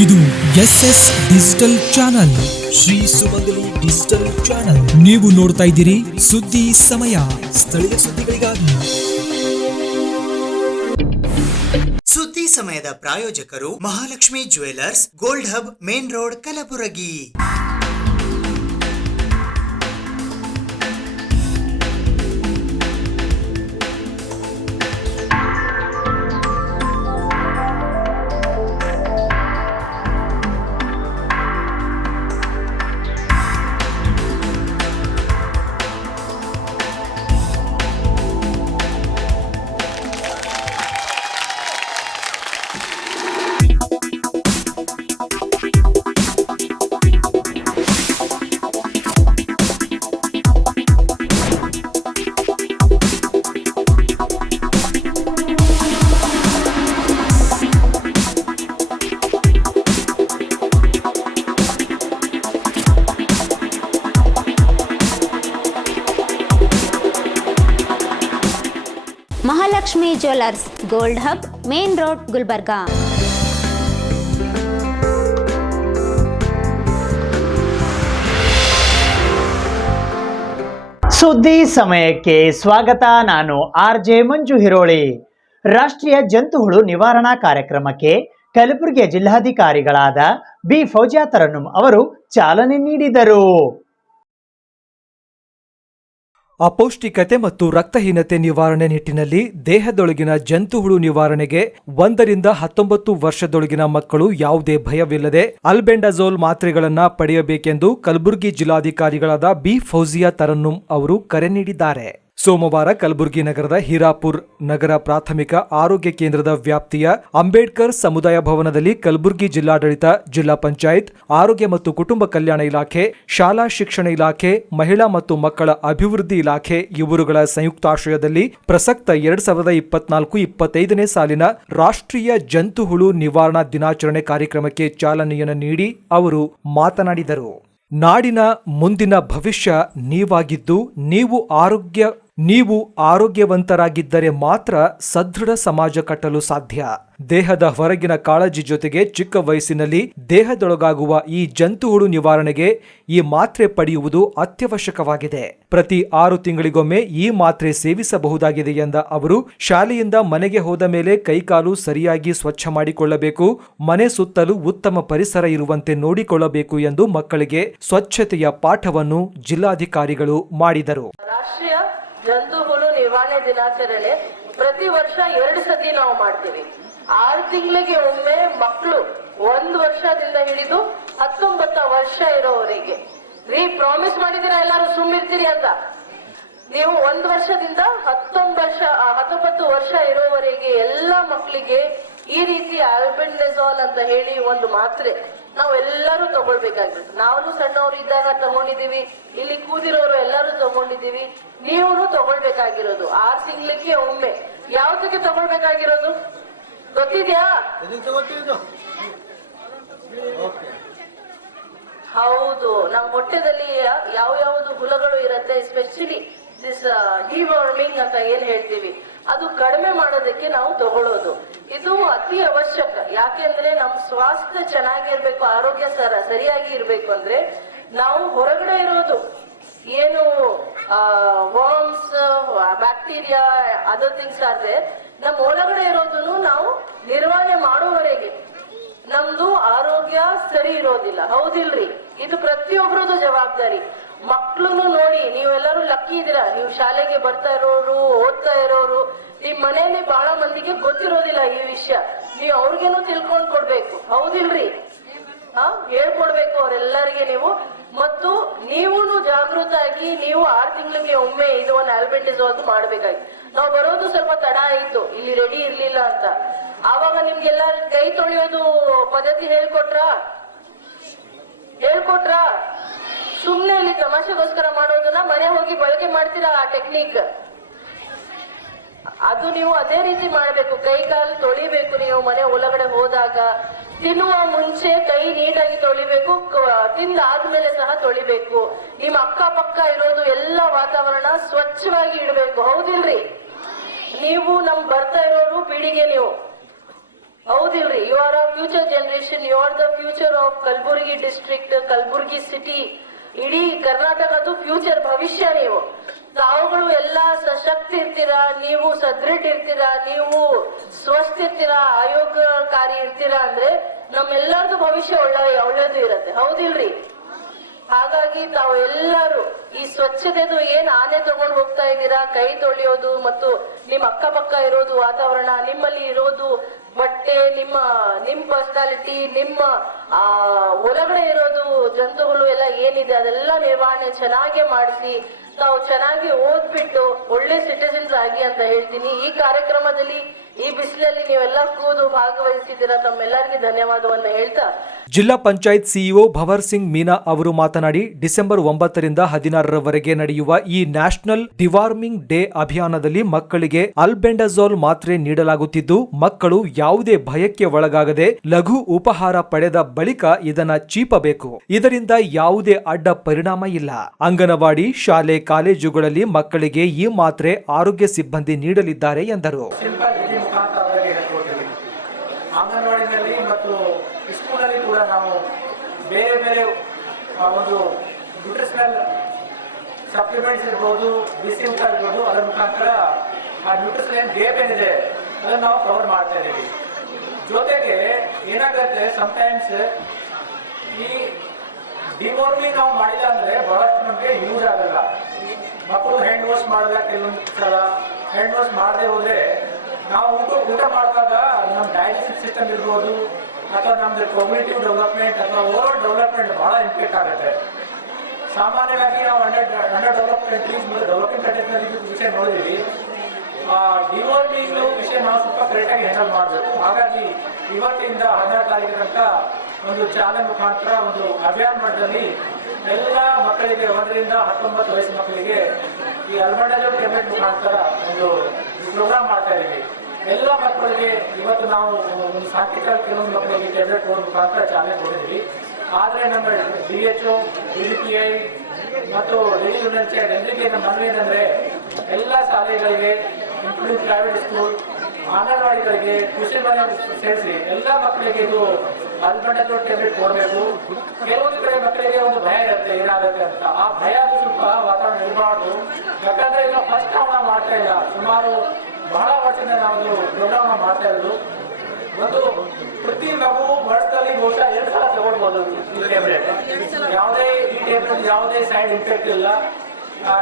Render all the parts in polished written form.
ಇದು SS digital channel, Shri ಸುಮಂಗಲಿ digital channel. ನೀವು ನೋಡ್ತಾ ಇದ್ದೀರಿ ಸುದ್ದಿ ಸಮಯ, ಸ್ಥಳೀಯ ಸುದ್ದಿಗಳಿಗಾಗಿ. ಸುದ್ದಿ ಸಮಯದ ಪ್ರಾಯೋಜಕರು Mahalakshmi jewellers, gold hub, main road, Kalaburagi. Mahalakshmi jewellers, gold hub, main road, Gulbarga. ಸುದ್ದಿ ಸಮಯಕ್ಕೆ ಸ್ವಾಗತ. ನಾನು RJ ಮಂಜು ಹಿರೋಳಿ. ರಾಷ್ಟ್ರೀಯ ಜಂತುಹುಳು ನಿವಾರಣಾ ಕಾರ್ಯಕ್ರಮಕ್ಕೆ ಕಲಬುರಗಿಯ ಜಿಲ್ಲಾಧಿಕಾರಿಗಳಾದ ಬಿ ಫೌಜಿಯಾ ತರನ್ನುಮ್ ಅವರು ಚಾಲನೆ ನೀಡಿದರು. ಅಪೌಷ್ಟಿಕತೆ ಮತ್ತು ರಕ್ತಹೀನತೆ ನಿವಾರಣೆ ನಿಟ್ಟಿನಲ್ಲಿ ದೇಹದೊಳಗಿನ ಜಂತುಹುಳು ನಿವಾರಣೆಗೆ 1 ರಿಂದ 19 ವರ್ಷದೊಳಗಿನ ಮಕ್ಕಳು ಯಾವುದೇ ಭಯವಿಲ್ಲದೆ ಅಲ್ಬೆಂಡಜೋಲ್ ಮಾತ್ರೆಗಳನ್ನ ಪಡೆಯಬೇಕೆಂದು ಕಲಬುರಗಿ ಜಿಲ್ಲಾಧಿಕಾರಿಗಳಾದ ಬಿ ಫೌಜಿಯಾ ತರನ್ನುಮ್ ಅವರು ಕರೆ ನೀಡಿದ್ದಾರೆ. ಸೋಮವಾರ ಕಲಬುರಗಿ ನಗರದ ಹೀರಾಪುರ್ ನಗರ ಪ್ರಾಥಮಿಕ ಆರೋಗ್ಯ ಕೇಂದ್ರದ ವ್ಯಾಪ್ತಿಯ ಅಂಬೇಡ್ಕರ್ ಸಮುದಾಯ ಭವನದಲ್ಲಿ ಕಲಬುರಗಿ ಜಿಲ್ಲಾಡಳಿತ, ಜಿಲ್ಲಾ ಪಂಚಾಯತ್, ಆರೋಗ್ಯ ಮತ್ತು ಕುಟುಂಬ ಕಲ್ಯಾಣ ಇಲಾಖೆ, ಶಾಲಾ ಶಿಕ್ಷಣ ಇಲಾಖೆ, ಮಹಿಳಾ ಮತ್ತು ಮಕ್ಕಳ ಅಭಿವೃದ್ಧಿ ಇಲಾಖೆ ಇವರುಗಳ ಸಂಯುಕ್ತಾಶ್ರಯದಲ್ಲಿ ಪ್ರಸಕ್ತ 2024-25ನೇ ಸಾಲಿನ ರಾಷ್ಟ್ರೀಯ ಜಂತುಹುಳು ನಿವಾರಣಾ ದಿನಾಚರಣೆ ಕಾರ್ಯಕ್ರಮಕ್ಕೆ ಚಾಲನೆಯನ್ನು ನೀಡಿ ಅವರು ಮಾತನಾಡಿದರು. ನಾಡಿನ ಮುಂದಿನ ಭವಿಷ್ಯ ನೀವಾಗಿದ್ದು, ನೀವು ಆರೋಗ್ಯವಂತರಾಗಿದ್ದರೆ ಮಾತ್ರ ಸದೃಢ ಸಮಾಜ ಕಟ್ಟಲು ಸಾಧ್ಯ. ದೇಹದ ಹೊರಗಿನ ಕಾಳಜಿ ಜೊತೆಗೆ ಚಿಕ್ಕ ವಯಸ್ಸಿನಲ್ಲಿ ದೇಹದೊಳಗಾಗುವ ಈ ಜಂತುಹುಳು ನಿವಾರಣೆಗೆ ಈ ಮಾತ್ರೆ ಪಡೆಯುವುದು ಅತ್ಯವಶ್ಯಕವಾಗಿದೆ. ಪ್ರತಿ 6 ತಿಂಗಳಿಗೊಮ್ಮೆ ಈ ಮಾತ್ರೆ ಸೇವಿಸಬಹುದಾಗಿದೆ ಎಂದ ಅವರು, ಶಾಲೆಯಿಂದ ಮನೆಗೆ ಹೋದ ಮೇಲೆ ಕೈಕಾಲು ಸರಿಯಾಗಿ ಸ್ವಚ್ಛ ಮಾಡಿಕೊಳ್ಳಬೇಕು, ಮನೆ ಸುತ್ತಲೂ ಉತ್ತಮ ಪರಿಸರ ಇರುವಂತೆ ನೋಡಿಕೊಳ್ಳಬೇಕು ಎಂದು ಮಕ್ಕಳಿಗೆ ಸ್ವಚ್ಛತೆಯ ಪಾಠವನ್ನು ಜಿಲ್ಲಾಧಿಕಾರಿಗಳು ಮಾಡಿದರು. ರಾಷ್ಟ್ರೀಯ ಜಂತುಹುಳು ನಿವಾರಣೆ ದಿನಾಚರಣೆ ಪ್ರತಿ ವರ್ಷ 2 ಸತಿ ನಾವು ಮಾಡ್ತೀವಿ. 6 ತಿಂಗಳಿಗೆ ಒಮ್ಮೆ ಮಕ್ಕಳು 1 ವರ್ಷದಿಂದ ಹಿಡಿದು 19 ವರ್ಷ ಇರೋವರೆಗೆ. ಪ್ರಾಮಿಸ್ ಮಾಡಿದಿರಾ ಎಲ್ಲರೂ ಸುಮ್ಮಿರ್ತೀರಿ ಅಂತ. ನೀವು 1 ವರ್ಷದಿಂದ 19 ವರ್ಷ ಇರೋವರೆಗೆ ಎಲ್ಲ ಮಕ್ಕಳಿಗೆ ಈ ರೀತಿ ಆಲ್ಬೆಂಡಜೋಲ್ ಅಂತ ಹೇಳಿ ಒಂದು ಮಾತ್ರೆ ನಾವೆಲ್ಲರೂ ತಗೊಳ್ಬೇಕಾಗಿರುತ್ತೆ. ನಾವು ಸಣ್ಣವರು ಇದ್ದಾಗ ತಗೊಂಡಿದೀವಿ, ಇಲ್ಲಿ ಕೂದಿರೋರು ಎಲ್ಲರೂ ತಗೊಂಡಿದೀವಿ, ನೀವು ತಗೊಳ್ಬೇಕಾಗಿರೋದು 6 ತಿಂಗಳಿಗೆ ಒಮ್ಮೆ. ಯಾವ್ದಕ್ಕೆ ತಗೊಳ್ಬೇಕಾಗಿರೋದು ಗೊತ್ತಿದ್ಯಾ? ಹೌದು, ನಮ್ಮ ಹೊಟ್ಟೆದಲ್ಲಿ ಯಾವ ಯಾವುದು ಹುಳಗಳು ಇರುತ್ತೆ, ಎಸ್ಪೆಷಲಿ ಡಿವಾರ್ಮಿಂಗ್ ಅಂತ ಏನ್ ಹೇಳ್ತೀವಿ, ಅದು ಕಡಿಮೆ ಮಾಡೋದಕ್ಕೆ ನಾವು ತಗೊಳ್ಳೋದು. ಇದು ಅತಿ ಅವಶ್ಯಕ. ಯಾಕೆಂದ್ರೆ ನಮ್ಮ ಸ್ವಾಸ್ಥ್ಯ ಚೆನ್ನಾಗಿರ್ಬೇಕು, ಆರೋಗ್ಯ ಸರಿಯಾಗಿ ಇರ್ಬೇಕು ಅಂದ್ರೆ ನಾವು ಹೊರಗಡೆ ಇರೋದು ಏನು ವರ್ಮ್ಸ್, ಬ್ಯಾಕ್ಟೀರಿಯಾ, ಅದರ್ ಥಿಂಗ್ಸ್ ಆದ್ರೆ ನಮ್ಮ ಒಳಗಡೆ ಇರೋದನ್ನು ನಾವು ನಿರ್ವಹಣೆ ಮಾಡುವವರೆಗೆ ನಮ್ದು ಆರೋಗ್ಯ ಸರಿ ಇರೋದಿಲ್ಲ. ಹೌದಿಲ್ರಿ? ಇದು ಪ್ರತಿಯೊಬ್ಬರದು ಜವಾಬ್ದಾರಿ. ಮಕ್ಳುನು ನೋಡಿ, ನೀವೆಲ್ಲರೂ ಲಕ್ಕಿ ಇದೀರಾ. ನೀವು ಶಾಲೆಗೆ ಬರ್ತಾ ಇರೋರು, ಓದ್ತಾ ಇರೋರು, ನಿಮ್ ಮನೆಯಲ್ಲಿ ಬಹಳ ಮಂದಿಗೆ ಗೊತ್ತಿರೋದಿಲ್ಲ ಈ ವಿಷಯ. ನೀವು ಅವ್ರಿಗೇನು ತಿಳ್ಕೊಂಡ್ ಕೊಡ್ಬೇಕು. ಹೌದಿಲ್ರಿ? ಹೇಳ್ಕೊಡ್ಬೇಕು ಅವರೆಲ್ಲರಿಗೆ ನೀವು. ಮತ್ತು ನೀವು ಜಾಗೃತ ಆಗಿ ನೀವು 6 ತಿಂಗಳಿಗೆ ಒಮ್ಮೆ ಇದು ಒಂದು ಆಲ್ಬೆಂಡಜೋಲ್ ಮಾಡ್ಬೇಕಾಗಿ. ನಾವು ಬರೋದು ಸ್ವಲ್ಪ ತಡ ಆಯ್ತು, ಇಲ್ಲಿ ರೆಡಿ ಇರ್ಲಿಲ್ಲ ಅಂತ. ಆವಾಗ ನಿಮ್ಗೆಲ್ಲ ಕೈ ತೊಳೆಯೋದು ಪದ್ಧತಿ ಹೇಳ್ಕೊಟ್ರಾ? ಸುಮ್ನೆ ಇಲ್ಲಿ ತಮಾಷೆಗೋಸ್ಕರ ಮಾಡೋದನ್ನ ಮನೆ ಹೋಗಿ ಬಳಕೆ ಮಾಡ್ತೀರಾ ಆ ಟೆಕ್ನಿಕ್? ಅದು ನೀವು ಅದೇ ರೀತಿ ಮಾಡ್ಬೇಕು. ಕೈ ಕಾಲು ತೊಳಿಬೇಕು. ನೀವು ಮನೆ ಒಳಗಡೆ ಹೋದಾಗ ತಿನ್ನುವ ಮುಂಚೆ ಕೈ ನೀಟಾಗಿ ತೊಳಿಬೇಕು, ತಿಂದಾದ್ಮೇಲೆ ಸಹ ತೊಳಿಬೇಕು. ನಿಮ್ಮ ಅಕ್ಕಪಕ್ಕ ಇರೋದು ಎಲ್ಲ ವಾತಾವರಣ ಸ್ವಚ್ಛವಾಗಿ ಇಡಬೇಕು. ಹೌದಿಲ್ರಿ? ನೀವು ಬರ್ತಾ ಇರೋರು ಪೀಳಿಗೆ, ನೀವು ಹೌದಿಲ್ರಿ? You are a future generation, you are the future of Kalaburagi district, Kalaburagi city, ಇಡೀ ಕರ್ನಾಟಕದ್ದು ಫ್ಯೂಚರ್, ಭವಿಷ್ಯ. ನೀವು ತಾವುಗಳು ಎಲ್ಲ ಸಶಕ್ತ ಇರ್ತೀರಾ, ನೀವು ಸದೃಢ ಇರ್ತೀರಾ, ನೀವು ಸ್ವಸ್ಥ ಇರ್ತೀರಾ, ಆಯೋಗಕಾರಿ ಇರ್ತೀರಾ ಅಂದ್ರೆ ನಮ್ಮೆಲ್ಲರದು ಭವಿಷ್ಯ ಒಳ್ಳೇದು ಇರತ್ತೆ. ಹೌದಿಲ್ರಿ? ಹಾಗಾಗಿ ತಾವು ಎಲ್ಲರೂ ಈ ಸ್ವಚ್ಛತೆದು ಏನ್ ಆನೆ ತಗೊಂಡು ಹೋಗ್ತಾ ಇದ್ದೀರಾ, ಕೈ ತೊಳೆಯೋದು ಮತ್ತು ನಿಮ್ಮ ಅಕ್ಕಪಕ್ಕ ಇರೋದು ವಾತಾವರಣ, ನಿಮ್ಮಲ್ಲಿ ಇರೋದು ಬಟ್ಟೆ, ನಿಮ್ಮ ಪರ್ಸನಾಲಿಟಿ, ನಿಮ್ಮ ಒಳಗಡೆ ಇರೋದು ಜಂತುಗಳು ಎಲ್ಲ ಏನಿದೆ ಅದೆಲ್ಲ ನಿರ್ವಹಣೆ ಚೆನ್ನಾಗಿ ಮಾಡಿಸಿ ತಾವು ಚೆನ್ನಾಗಿ ಓದ್ಬಿಟ್ಟು ಒಳ್ಳೆ ಸಿಟಿಸನ್ಸ್ ಆಗಿ ಅಂತ ಹೇಳ್ತೀನಿ. ಈ ಕಾರ್ಯಕ್ರಮದಲ್ಲಿ ಈ ಬಿಸಿಲಲ್ಲಿ ನೀವೆಲ್ಲ ಕೂದು ಭಾಗವಹಿಸಿದ್ದೀರಾ, ತಮ್ಮೆಲ್ಲರಿಗೆ ಧನ್ಯವಾದವನ್ನು ಹೇಳ್ತಾ ಜಿಲ್ಲಾ ಪಂಚಾಯತ್ ಸಿಇಒ ಭವರ್ ಸಿಂಗ್ ಮೀನಾ ಅವರು ಮಾತನಾಡಿ, ಡಿಸೆಂಬರ್ 9ರಿಂದ 16ರವರೆಗೆ ನಡೆಯುವ ಈ ನ್ಯಾಷನಲ್ ಡಿವಾರ್ಮಿಂಗ್ ಡೇ ಅಭಿಯಾನದಲ್ಲಿ ಮಕ್ಕಳಿಗೆ ಅಲ್ಬೆಂಡಜೋಲ್ ಮಾತ್ರೆ ನೀಡಲಾಗುತ್ತಿದ್ದು, ಮಕ್ಕಳು ಯಾವುದೇ ಭಯಕ್ಕೆ ಒಳಗಾಗದೆ ಲಘು ಉಪಹಾರ ಪಡೆದ ಬಳಿಕ ಇದನ್ನ ಚೀಪಬೇಕು. ಇದರಿಂದ ಯಾವುದೇ ಅಡ್ಡ ಪರಿಣಾಮ ಇಲ್ಲ. ಅಂಗನವಾಡಿ, ಶಾಲೆ, ಕಾಲೇಜುಗಳಲ್ಲಿ ಮಕ್ಕಳಿಗೆ ಈ ಮಾತ್ರೆ ಆರೋಗ್ಯ ಸಿಬ್ಬಂದಿ ನೀಡಲಿದ್ದಾರೆ ಎಂದರು. ಅಂಗನವಾಡಿನಲ್ಲಿ ಮತ್ತು ಸ್ಕೂಲಲ್ಲಿ ಕೂಡ ನಾವು ಬೇರೆ ಬೇರೆ ಒಂದು ನ್ಯೂಟ್ರಿಷನಲ್ ಸಪ್ಲಿಮೆಂಟ್ಸ್ ಇರ್ಬೋದು, ಬಿಸಿ ಊಟ ಇರ್ಬೋದು, ಅದರ ಮುಖಾಂತರ ಆ ನ್ಯೂಟ್ರಿಷನ್ ಗೇಪ್ ಏನಿದೆ ಅದನ್ನು ನಾವು ಕವರ್ ಮಾಡ್ತಾ ಇದ್ದೀವಿ. ಜೊತೆಗೆ ಏನಾಗುತ್ತೆ, ಸಮಟೈಮ್ಸ್ ಈ ಡಿವೋರ್ಮಿಂಗ್ ನಾವು ಮಾಡಿಲ್ಲ ಅಂದ್ರೆ ಬಹಳಷ್ಟು ನಮಗೆ ಯೂಸ್ ಆಗಲ್ಲ. ಮಕ್ಕಳು ಹ್ಯಾಂಡ್ ವಾಶ್ ಮಾಡಿದಾಗ ಕೆಲವೊಂದು ಸಲ ಹ್ಯಾಂಡ್ ವಾಶ್ ಮಾಡದೆ ಹೋದ್ರೆ ನಾವು ಊಟ ಮಾಡುವಾಗ ನಮ್ಮ ಡೈಜೆಸ್ಟಿವ್ ಸಿಸ್ಟಮ್ ಇರ್ಬೋದು ಅಥವಾ ನಮ್ದು ಕಾಗ್ನಿಟಿವ್ ಡೆವಲಪ್ಮೆಂಟ್ ಅಥವಾ ಓವರ್ ಡೆವಲಪ್ಮೆಂಟ್ ಬಹಳ ಇಂಪ್ಯಾಕ್ಟ್ ಆಗುತ್ತೆ. ಸಾಮಾನ್ಯವಾಗಿ ನಾವು ಅಂಡರ್ ಡೆವಲಪ್ ಕಂಟ್ರೀಸ್ ಮತ್ತು ಡೆವಲಪಿಂಗ್ ಕಂಟ್ರೀಸ್ನಲ್ಲಿ ವಿಷಯ ನೋಡಿದ್ದೀವಿ. ಡಿವೋರ್ಮಿಂಗ್ ವಿಷಯ ನಾವು ಸ್ವಲ್ಪ ಕರೆಕ್ಟಾಗಿ ಹ್ಯಾಂಡಲ್ ಮಾಡಬೇಕು. ಹಾಗಾಗಿ ಇವತ್ತಿಂದ 16 ತಾರೀಕು ತನಕ ಒಂದು ಚಾಲನೆ ಮುಖಾಂತರ ಒಂದು ಅಭಿಯಾನ ಮಟ್ಟದಲ್ಲಿ ಎಲ್ಲ ಮಕ್ಕಳಿಗೆ 1ರಿಂದ 19 ವಯಸ್ಸು ಮಕ್ಕಳಿಗೆ ಈ ಅಲ್ಬೆಂಡಜೋಲ್ ಟ್ಯಾಬ್ಲೆಟ್ ಮುಖಾಂತರ ಒಂದು ಪ್ರೋಗ್ರಾಮ್ ಮಾಡ್ತಾ ಇದ್ದೀವಿ. ಎಲ್ಲ ಮಕ್ಕಳಿಗೆ ಇವತ್ತು ನಾವು ಒಂದು ಸಾಂಕೇತಿಕ ಕೆಲವೊಂದು ಮಕ್ಕಳಿಗೆ ಟ್ಯಾಬ್ಲೆಟ್ ಕೊಡೋ ಮುಖಾಂತರ ಚಾಲನೆ ಕೊಟ್ಟಿದ್ದೀವಿ. ಆದರೆ ನಮ್ಮ DHO, DDPI ಮತ್ತು ಲೇಡಿ ಯೂನಿಯನ್ ಚೈಲ್ಡ್ ಎಲ್ಲರಿಗೆ ನಮ್ಮ ಮನವಿ ಏನಂದ್ರೆ ಎಲ್ಲ ಶಾಲೆಗಳಿಗೆ ಇನ್ಕ್ಲೂಡಿಂಗ್ ಪ್ರೈವೇಟ್ ಸ್ಕೂಲ್, ಅಂಗನವಾಡಿಗಳಿಗೆ, ಕೃಷಿ ಮನೆ ಸೇರಿಸಿ ಎಲ್ಲ ಮಕ್ಕಳಿಗೆ ಇದು ಅಲ್ಬೆಂಡಜೋಲ್ ಟ್ಯಾಬ್ಲೆಟ್ ಕೊಡಬೇಕು. ಕೆಲವೊಂದು ಕಡೆ ಮಕ್ಕಳಿಗೆ ಒಂದು ಭಯ ಇರುತ್ತೆ ಏನಾಗುತ್ತೆ ಅಂತ. ಆ ಭಯ ಸ್ವಲ್ಪ ವಾತಾವರಣ ಇರಬಾರ್ದು. ಯಾಕಂದ್ರೆ ಈಗ ಫಸ್ಟ್ ನಾವು ಮಾಡ್ತಾ ಇಲ್ಲ, ಸುಮಾರು ಬಹಳ ವರ್ಷದಿಂದ ನಾವು ಪ್ರೋಗ್ರಾಮ್ ಮಾಡ್ತಾ ಇರೋದು. ಒಂದು ಪ್ರತಿ ಮಗು ವರ್ಷದಲ್ಲಿ ಬಹುಶಃ 2 ಸಲ ತಗೊಳ್ಬಹುದು ಈ ಟ್ಯಾಬ್ಲೆಟ್. ಈ ಟ್ಯಾಬ್ಲೆಟ್ ಯಾವುದೇ ಸೈಡ್ ಇಫೆಕ್ಟ್ ಇಲ್ಲ.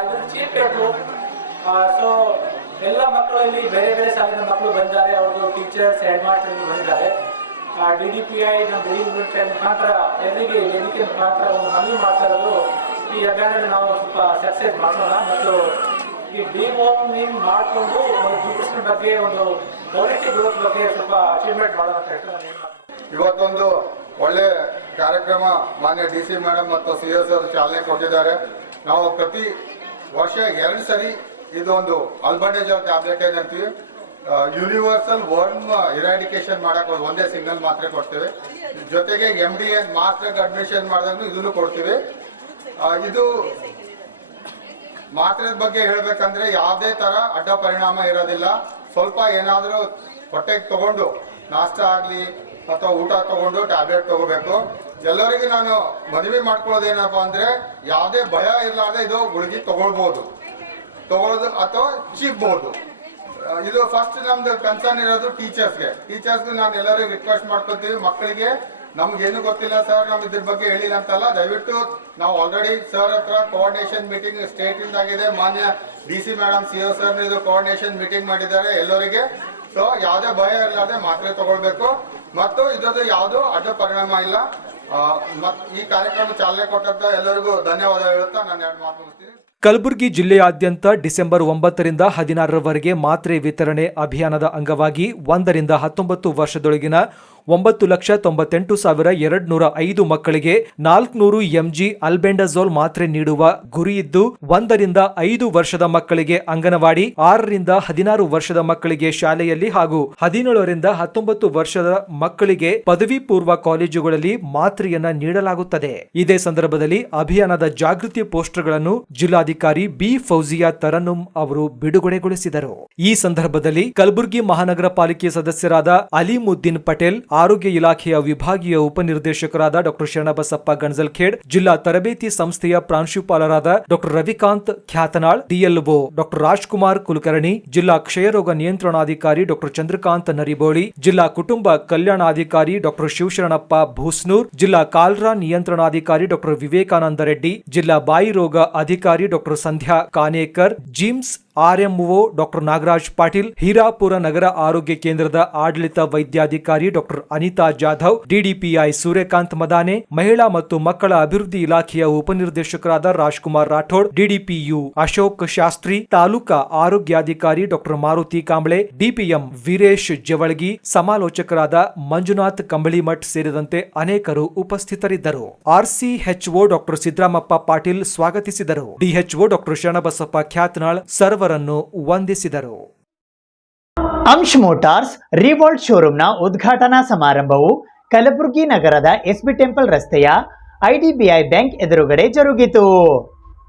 ಇದು ಚೀಪ್ ಬೇಕು. ಸೊ ಎಲ್ಲ ಮಕ್ಕಳಲ್ಲಿ ಬೇರೆ ಬೇರೆ ಶಾಲೆಯ ಮಕ್ಕಳು ಬಂದಿದ್ದಾರೆ, ಅವ್ರದ್ದು ಟೀಚರ್ಸ್, ಹೆಡ್ ಮಾಸ್ಟರ್ ಬಂದಿದ್ದಾರೆ. DDPI ನಮ್ಮ ಯೂನಿಟ್ ಮುಖಾಂತರ ಎಲ್ಲರಿಗೆ ವೇದಿಕೆ ಮುಖಾಂತರ ಒಂದು ಮನವಿ ಮಾಡ್ತಾ ಇರೋದು, ಈ ಅಭಿಯಾನದಲ್ಲಿ ನಾವು ಸ್ವಲ್ಪ ಸಕ್ಸೆಸ್ ಮಾಡೋಣ ಮತ್ತು ಈ ಡಿವಾರ್ಮಿಂಗ್ ಮಾಡಿಕೊಂಡು ಒಂದು ನ್ಯೂಟ್ರಿಷನ್ ಬಗ್ಗೆ, ಒಂದು ಕ್ವಾಲಿಟಿ ಗ್ರೋತ್ ಬಗ್ಗೆ ಸ್ವಲ್ಪ ಅಚೀವ್ಮೆಂಟ್ ಮಾಡೋಣ ಅಂತ ಹೇಳ್ತಾರೆ. ಇವತ್ತೊಂದು ಒಳ್ಳೆ ಕಾರ್ಯಕ್ರಮ ಮಾನ್ಯ DC ಮೇಡಮ್ ಮತ್ತು CS ಅವರು ಚಾಲನೆ ಕೊಟ್ಟಿದ್ದಾರೆ. ನಾವು ಪ್ರತಿ ವರ್ಷ 2 ಸರಿ ಇದೊಂದು ಅಲ್ಬೆಂಡಜೋಲ್ ಟ್ಯಾಬ್ಲೆಟ್ ಏನಂತೀವಿ, ಯೂನಿವರ್ಸಲ್ ವರ್ಮ್ ಇರಾಡಿಕೇಶನ್ ಮಾಡಕ್ ಒಂದೇ ಸಿಂಗಲ್ ಮಾತ್ರೆ ಕೊಡ್ತೇವೆ. ಜೊತೆಗೆ MDA ಮಾಸ್ಟರ್ ಅಡ್ಮಿಷನ್ ಮಾಡಿದಾಗ ಇದನ್ನು ಕೊಡ್ತೀವಿ. ಇದು ಮಾತ್ರೆ ಬಗ್ಗೆ ಹೇಳ್ಬೇಕಂದ್ರೆ ಯಾವುದೇ ತರ ಅಡ್ಡ ಪರಿಣಾಮ ಇರೋದಿಲ್ಲ. ಸ್ವಲ್ಪ ಏನಾದರೂ ಹೊಟ್ಟೆಗೆ ತಗೊಂಡು ನಾಷ್ಟ ಆಗ್ಲಿ ಅಥವಾ ಊಟ ತಗೊಂಡು ಟ್ಯಾಬ್ಲೆಟ್ ತಗೋಬೇಕು. ಎಲ್ಲರಿಗೂ ನಾನು ಮನವಿ ಮಾಡ್ಕೊಳ್ಳೋದೇನಪ್ಪ ಅಂದ್ರೆ ಯಾವುದೇ ಭಯ ಇರಲಾರ್ದೆ ಇದು ಗುಳಿಗೆ ತಗೊಳ್ಳೋದು ಅಥವಾ ಚೀಪ್ಬಹುದು. ಇದು ಫಸ್ಟ್ ನಮ್ದು ಕನ್ಸರ್ನ್ ಇರೋದು ಟೀಚರ್ಸ್ಗೆ ನಾನು ಎಲ್ಲರಿಗೂ ರಿಕ್ವೆಸ್ಟ್ ಮಾಡ್ಕೊತೀವಿ, ಮಕ್ಕಳಿಗೆ ನಮ್ಗೇನು ಗೊತ್ತಿಲ್ಲ ಸರ್, ನಮ್ ಇದ್ರ ಬಗ್ಗೆ ಹೇಳಿಲ್ಲ ಅಂತಲ್ಲ, ದಯವಿಟ್ಟು ನಾವು ಆಲ್ರೆಡಿ ಸರ್ ಹತ್ರ ಕೋಆರ್ಡಿನೇಷನ್ ಮೀಟಿಂಗ್ ಸ್ಟೇಟ್ ಇಂದ ಆಗಿದೆ. ಮಾನ್ಯ DC ಮೇಡಮ್, CO ಸರ್ ಇದು ಕೋಆರ್ಡಿನೇಷನ್ ಮೀಟಿಂಗ್ ಮಾಡಿದ್ದಾರೆ ಎಲ್ಲರಿಗೆ. ಸೊ ಯಾವುದೇ ಭಯ ಇರಲಾರ್ದೆ ಮಾತ್ರೆ ತಗೊಳ್ಬೇಕು ಮತ್ತು ಇದರದ್ದು ಯಾವುದೋ ಅಡ್ಡ ಪರಿಣಾಮ ಇಲ್ಲ. ಈ ಕಾರ್ಯಕ್ರಮ ಚಾಲನೆ ಕೊಟ್ಟಂತ ಎಲ್ಲರಿಗೂ ಧನ್ಯವಾದ ಹೇಳುತ್ತಾ ನಾನು 2 ಮಾತು ಮುಗಿಸ್ತೀನಿ. ಕಲಬುರಗಿ ಜಿಲ್ಲೆಯಾದ್ಯಂತ ಡಿಸೆಂಬರ್ 9ರಿಂದ 16ರವರೆಗೆ ಮಾತ್ರೆ ವಿತರಣೆ ಅಭಿಯಾನದ ಅಂಗವಾಗಿ 1ರಿಂದ 19 ವರ್ಷದೊಳಗಿನ 9,98,205 ಮಕ್ಕಳಿಗೆ 400 mg ಅಲ್ಬೆಂಡಜೋಲ್ ಮಾತ್ರೆ ನೀಡುವ ಗುರಿಯಿದ್ದು 1 ರಿಂದ 5 ವರ್ಷದ ಮಕ್ಕಳಿಗೆ ಅಂಗನವಾಡಿ, 6 ರಿಂದ 16 ವರ್ಷದ ಮಕ್ಕಳಿಗೆ ಶಾಲೆಯಲ್ಲಿ ಹಾಗೂ 17 ರಿಂದ 19 ವರ್ಷದ ಮಕ್ಕಳಿಗೆ ಪದವಿ ಪೂರ್ವ ಕಾಲೇಜುಗಳಲ್ಲಿ ಮಾತ್ರೆಯನ್ನ ನೀಡಲಾಗುತ್ತದೆ. ಇದೇ ಸಂದರ್ಭದಲ್ಲಿ ಅಭಿಯಾನದ ಜಾಗೃತಿ ಪೋಸ್ಟರ್ಗಳನ್ನು ಜಿಲ್ಲಾಧಿಕಾರಿ ಬಿ ಫೌಜಿಯಾ ತರನ್ನುಂ ಅವರು ಬಿಡುಗಡೆಗೊಳಿಸಿದರು. ಈ ಸಂದರ್ಭದಲ್ಲಿ ಕಲಬುರಗಿ ಮಹಾನಗರ ಪಾಲಿಕೆ ಸದಸ್ಯರಾದ ಅಲಿಮುದ್ದೀನ್ ಪಟೇಲ್, ಆರೋಗ್ಯ ಇಲಾಖೆಯ ವಿಭಾಗೀಯ ಉಪನಿರ್ದೇಶಕರಾದ ಡಾ ಶರಣಬಸಪ್ಪ ಗಣಜಲ್ಖೇಡ್, ಜಿಲ್ಲಾ ತರಬೇತಿ ಸಂಸ್ಥೆಯ ಪ್ರಾಂಶುಪಾಲರಾದ ಡಾ ರವಿಕಾಂತ್ ಖ್ಯಾತನಾಳ್, ಡಿಎಲ್ಒ ಡಾ ರಾಜ್ಕುಮಾರ್ ಕುಲಕರ್ಣಿ, ಜಿಲ್ಲಾ ಕ್ಷಯರೋಗ ನಿಯಂತ್ರಣಾಧಿಕಾರಿ ಡಾ ಚಂದ್ರಕಾಂತ್ ನರಿಬೋಳಿ, ಜಿಲ್ಲಾ ಕುಟುಂಬ ಕಲ್ಯಾಣಾಧಿಕಾರಿ ಡಾ ಶಿವಶರಣಪ್ಪ ಭೂಸ್ನೂರ್, ಜಿಲ್ಲಾ ಕಾಲ್ರಾ ನಿಯಂತ್ರಣಾಧಿಕಾರಿ ಡಾ ವಿವೇಕಾನಂದ ರೆಡ್ಡಿ, ಜಿಲ್ಲಾ ಬಾಯಿ ರೋಗ ಅಧಿಕಾರಿ ಡಾ ಸಂಧ್ಯಾ ಕಾನೇಕರ್, ಜಿಮ್ಸ್ ಆರ್ಎಂಒ ಡಾ ನಾಗರಾಜ್ ಪಾಟೀಲ್, ಹೀರಾಪುರ ನಗರ ಆರೋಗ್ಯ ಕೇಂದ್ರದ ಆಡಳಿತ ವೈದ್ಯಾಧಿಕಾರಿ ಡಾ ಅನಿತಾ ಜಾಧವ್, ಡಿಡಿಪಿಐ ಸೂರ್ಯಕಾಂತ್ ಮದಾನೆ, ಮಹಿಳಾ ಮತ್ತು ಮಕ್ಕಳ ಅಭಿವೃದ್ಧಿ ಇಲಾಖೆಯ ಉಪನಿರ್ದೇಶಕರಾದ ರಾಜ್ಕುಮಾರ್ ರಾಠೋಡ್, ಡಿಡಿಪಿಯು ಅಶೋಕ್ ಶಾಸ್ತ್ರಿ, ತಾಲೂಕಾ ಆರೋಗ್ಯಾಧಿಕಾರಿ ಡಾ ಮಾರುತಿ ಕಾಂಬ್ಳೆ, ಡಿಪಿಎಂ ವೀರೇಶ್ ಜವಳಗಿ, ಸಮಾಲೋಚಕರಾದ ಮಂಜುನಾಥ್ ಕಂಬಳಿಮಠ್ ಸೇರಿದಂತೆ ಅನೇಕರು ಉಪಸ್ಥಿತರಿದ್ದರು. ಆರ್ಸಿಎಚ್ಒ ಡಾ ಸಿದ್ದರಾಮಪ್ಪ ಪಾಟೀಲ್ ಸ್ವಾಗತಿಸಿದರು. ಡಿಎಚ್ಒ ಡಾ ಶರಣಬಸಪ್ಪ ಖ್ಯಾತನಾಳ್ ಸರ್ವರನ್ನು ವಂದಿಸಿದರು. ಅಂಶ್ ಮೋಟಾರ್ಸ್ ರಿವೋಲ್ಟ್ ಶೋರೂಮ್ನ ಉದ್ಘಾಟನಾ ಸಮಾರಂಭವು ಕಲಬುರಗಿ ನಗರದ ಎಸ್ಬಿ ಟೆಂಪಲ್ ರಸ್ತೆಯ ಐಡಿಬಿಐ ಬ್ಯಾಂಕ್ ಎದುರುಗಡೆ ಜರುಗಿತು.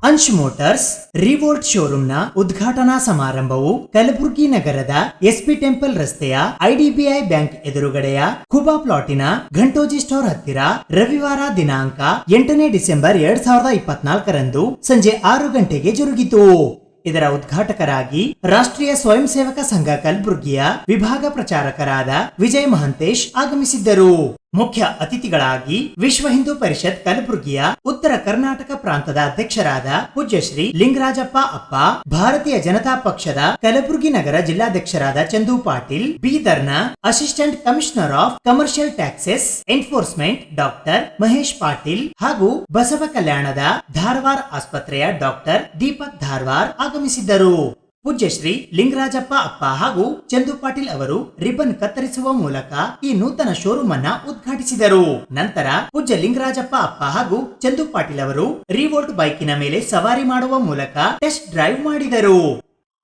ಅಂಶ್ ಮೋಟಾರ್ಸ್ ರಿವೋಲ್ಟ್ ಶೋರೂಮ್ನ ಉದ್ಘಾಟನಾ ಸಮಾರಂಭವು ಕಲಬುರಗಿ ನಗರದ ಎಸ್ಪಿ ಟೆಂಪಲ್ ರಸ್ತೆಯ ಐಡಿಬಿಐ ಬ್ಯಾಂಕ್ ಎದುರುಗಡೆಯ ಕುಬಾ ಪ್ಲಾಟಿನ ಘಂಟೋಜಿ ಸ್ಟೋರ್ ಹತ್ತಿರ ರವಿವಾರ ದಿನಾಂಕ 8ನೇ ಡಿಸೆಂಬರ್ 2024ರಂದು ಸಂಜೆ 6 ಗಂಟೆಗೆ ಜರುಗಿತು. ಇದರ ಉದ್ಘಾಟಕರಾಗಿ ರಾಷ್ಟ್ರೀಯ ಸ್ವಯಂ ಸೇವಕ ಸಂಘ ಕಲಬುರಗಿಯ ವಿಭಾಗ ಪ್ರಚಾರಕರಾದ ವಿಜಯ್ ಮಹಂತೇಶ್ ಆಗಮಿಸಿದ್ದರು. ಮುಖ್ಯ ಅತಿಥಿಗಳಾಗಿ ವಿಶ್ವ ಹಿಂದೂ ಪರಿಷತ್ ಕಲಬುರಗಿಯ ಉತ್ತರ ಕರ್ನಾಟಕ ಪ್ರಾಂತದ ಅಧ್ಯಕ್ಷರಾದ ಪೂಜ್ಯ ಶ್ರೀ ಲಿಂಗರಾಜಪ್ಪ ಅಪ್ಪ, ಭಾರತೀಯ ಜನತಾ ಪಕ್ಷದ ಕಲಬುರಗಿ ನಗರ ಜಿಲ್ಲಾಧ್ಯಕ್ಷರಾದ ಚಂದು ಪಾಟೀಲ್, ಬೀದರ್ನ assistant commissioner of commercial taxes enforcement doctor Mahesh Patil ಹಾಗೂ ಬಸವ ಕಲ್ಯಾಣದ ಧಾರವಾಡ ಆಸ್ಪತ್ರೆಯ ಡಾಕ್ಟರ್ ದೀಪಕ್ ಧಾರವಾರ್ ಆಗಮಿಸಿದ್ದರು. ಪೂಜ್ಯ ಶ್ರೀ ಲಿಂಗರಾಜಪ್ಪ ಅಪ್ಪ ಹಾಗೂ ಚಂದು ಪಾಟೀಲ್ ಅವರು ರಿಬ್ಬನ್ ಕತ್ತರಿಸುವ ಮೂಲಕ ಈ ನೂತನ ಶೋರೂಮ್ ಅನ್ನ ಉದ್ಘಾಟಿಸಿದರು. ನಂತರ ಪೂಜ್ಯ ಲಿಂಗರಾಜಪ್ಪ ಅಪ್ಪ ಹಾಗೂ ಚಂದು ಪಾಟೀಲ್ ಅವರು ರಿವೋಲ್ಟ್ ಬೈಕಿನ ಮೇಲೆ ಸವಾರಿ ಮಾಡುವ ಮೂಲಕ ಟೆಸ್ಟ್ ಡ್ರೈವ್ ಮಾಡಿದರು.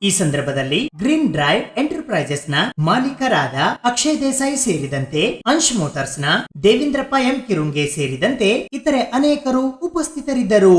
ಈ ಸಂದರ್ಭದಲ್ಲಿ ಗ್ರೀನ್ ಡ್ರೈವ್ ಎಂಟರ್ಪ್ರೈಸಸ್ ನ ಮಾಲೀಕರಾದ ಅಕ್ಷಯ್ ದೇಸಾಯಿ ಸೇರಿದಂತೆ ಅಂಶ್ ಮೋಟಾರ್ಸ್ ನ ದೇವೇಂದ್ರಪ್ಪ ಎಂ ಕಿರುಂಗೆ ಸೇರಿದಂತೆ ಇತರೆ ಅನೇಕರು ಉಪಸ್ಥಿತರಿದ್ದರು.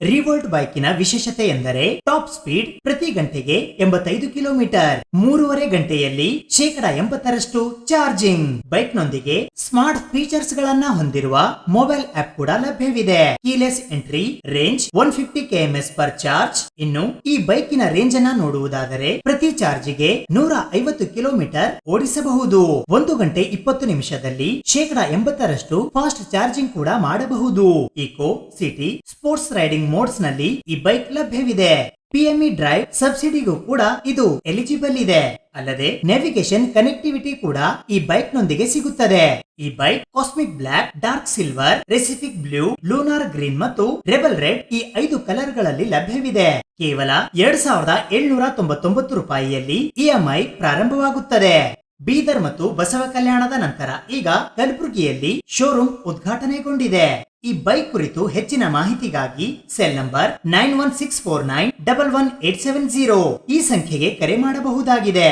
ರಿವೋಲ್ಟ್ ಬೈಕಿನ ವಿಶೇಷತೆ ಎಂದರೆ ಟಾಪ್ ಸ್ಪೀಡ್ ಪ್ರತಿ ಗಂಟೆಗೆ 85 ಕಿಲೋಮೀಟರ್, 3.5 ಗಂಟೆಯಲ್ಲಿ 80% ಚಾರ್ಜಿಂಗ್. ಬೈಕ್ ನೊಂದಿಗೆ ಸ್ಮಾರ್ಟ್ ಫೀಚರ್ಸ್ ಗಳನ್ನ ಹೊಂದಿರುವ ಮೊಬೈಲ್ ಆಪ್ ಕೂಡ ಲಭ್ಯವಿದೆ. Keyless entry, range 150 kms per charge. ಇನ್ನು ಈ ಬೈಕಿನ ರೇಂಜ್ ಅನ್ನ ನೋಡುವುದಾದರೆ ಪ್ರತಿ ಚಾರ್ಜಿಗೆ 150 ಕಿಲೋಮೀಟರ್ ಓಡಿಸಬಹುದು. 1 ಗಂಟೆ 20 ನಿಮಿಷದಲ್ಲಿ 80% ಫಾಸ್ಟ್ ಚಾರ್ಜಿಂಗ್ ಕೂಡ ಮಾಡಬಹುದು. Eco, city, sports riding modes ನಲ್ಲಿ ಈ ಬೈಕ್ ಲಭ್ಯವಿದೆ. ಪಿಎಂಇ ಡ್ರೈವ್ ಸಬ್ಸಿಡಿಗೂ ಕೂಡ ಇದು ಎಲಿಜಿಬಲ್ ಇದೆ. ಅಲ್ಲದೆ ನ್ಯಾವಿಗೇಷನ್ ಕನೆಕ್ಟಿವಿಟಿ ಕೂಡ ಈ ಬೈಕ್ ನೊಂದಿಗೆ ಸಿಗುತ್ತದೆ. ಈ bike cosmic black, dark silver, pacific blue, lunar green ಮತ್ತು ರೆಬಲ್ ರೆಡ್ ಈ 5 ಕಲರ್ ಗಳಲ್ಲಿ ಲಭ್ಯವಿದೆ. ಕೇವಲ 2799 ರೂಪಾಯಿಯಲ್ಲಿ ಇಎಂಐ ಪ್ರಾರಂಭವಾಗುತ್ತದೆ. ಬೀದರ್ ಮತ್ತು ಬಸವ ಕಲ್ಯಾಣದ ನಂತರ ಈಗ ಕಲಬುರಗಿಯಲ್ಲಿ ಶೋರೂಮ್ ಉದ್ಘಾಟನೆಗೊಂಡಿದೆ. ಈ ಬೈಕ್ ಕುರಿತು ಹೆಚ್ಚಿನ ಮಾಹಿತಿಗಾಗಿ ಸೆಲ್ ನಂಬರ್ 9164911870 ಈ ಸಂಖ್ಯೆಗೆ ಕರೆ ಮಾಡಬಹುದಾಗಿದೆ.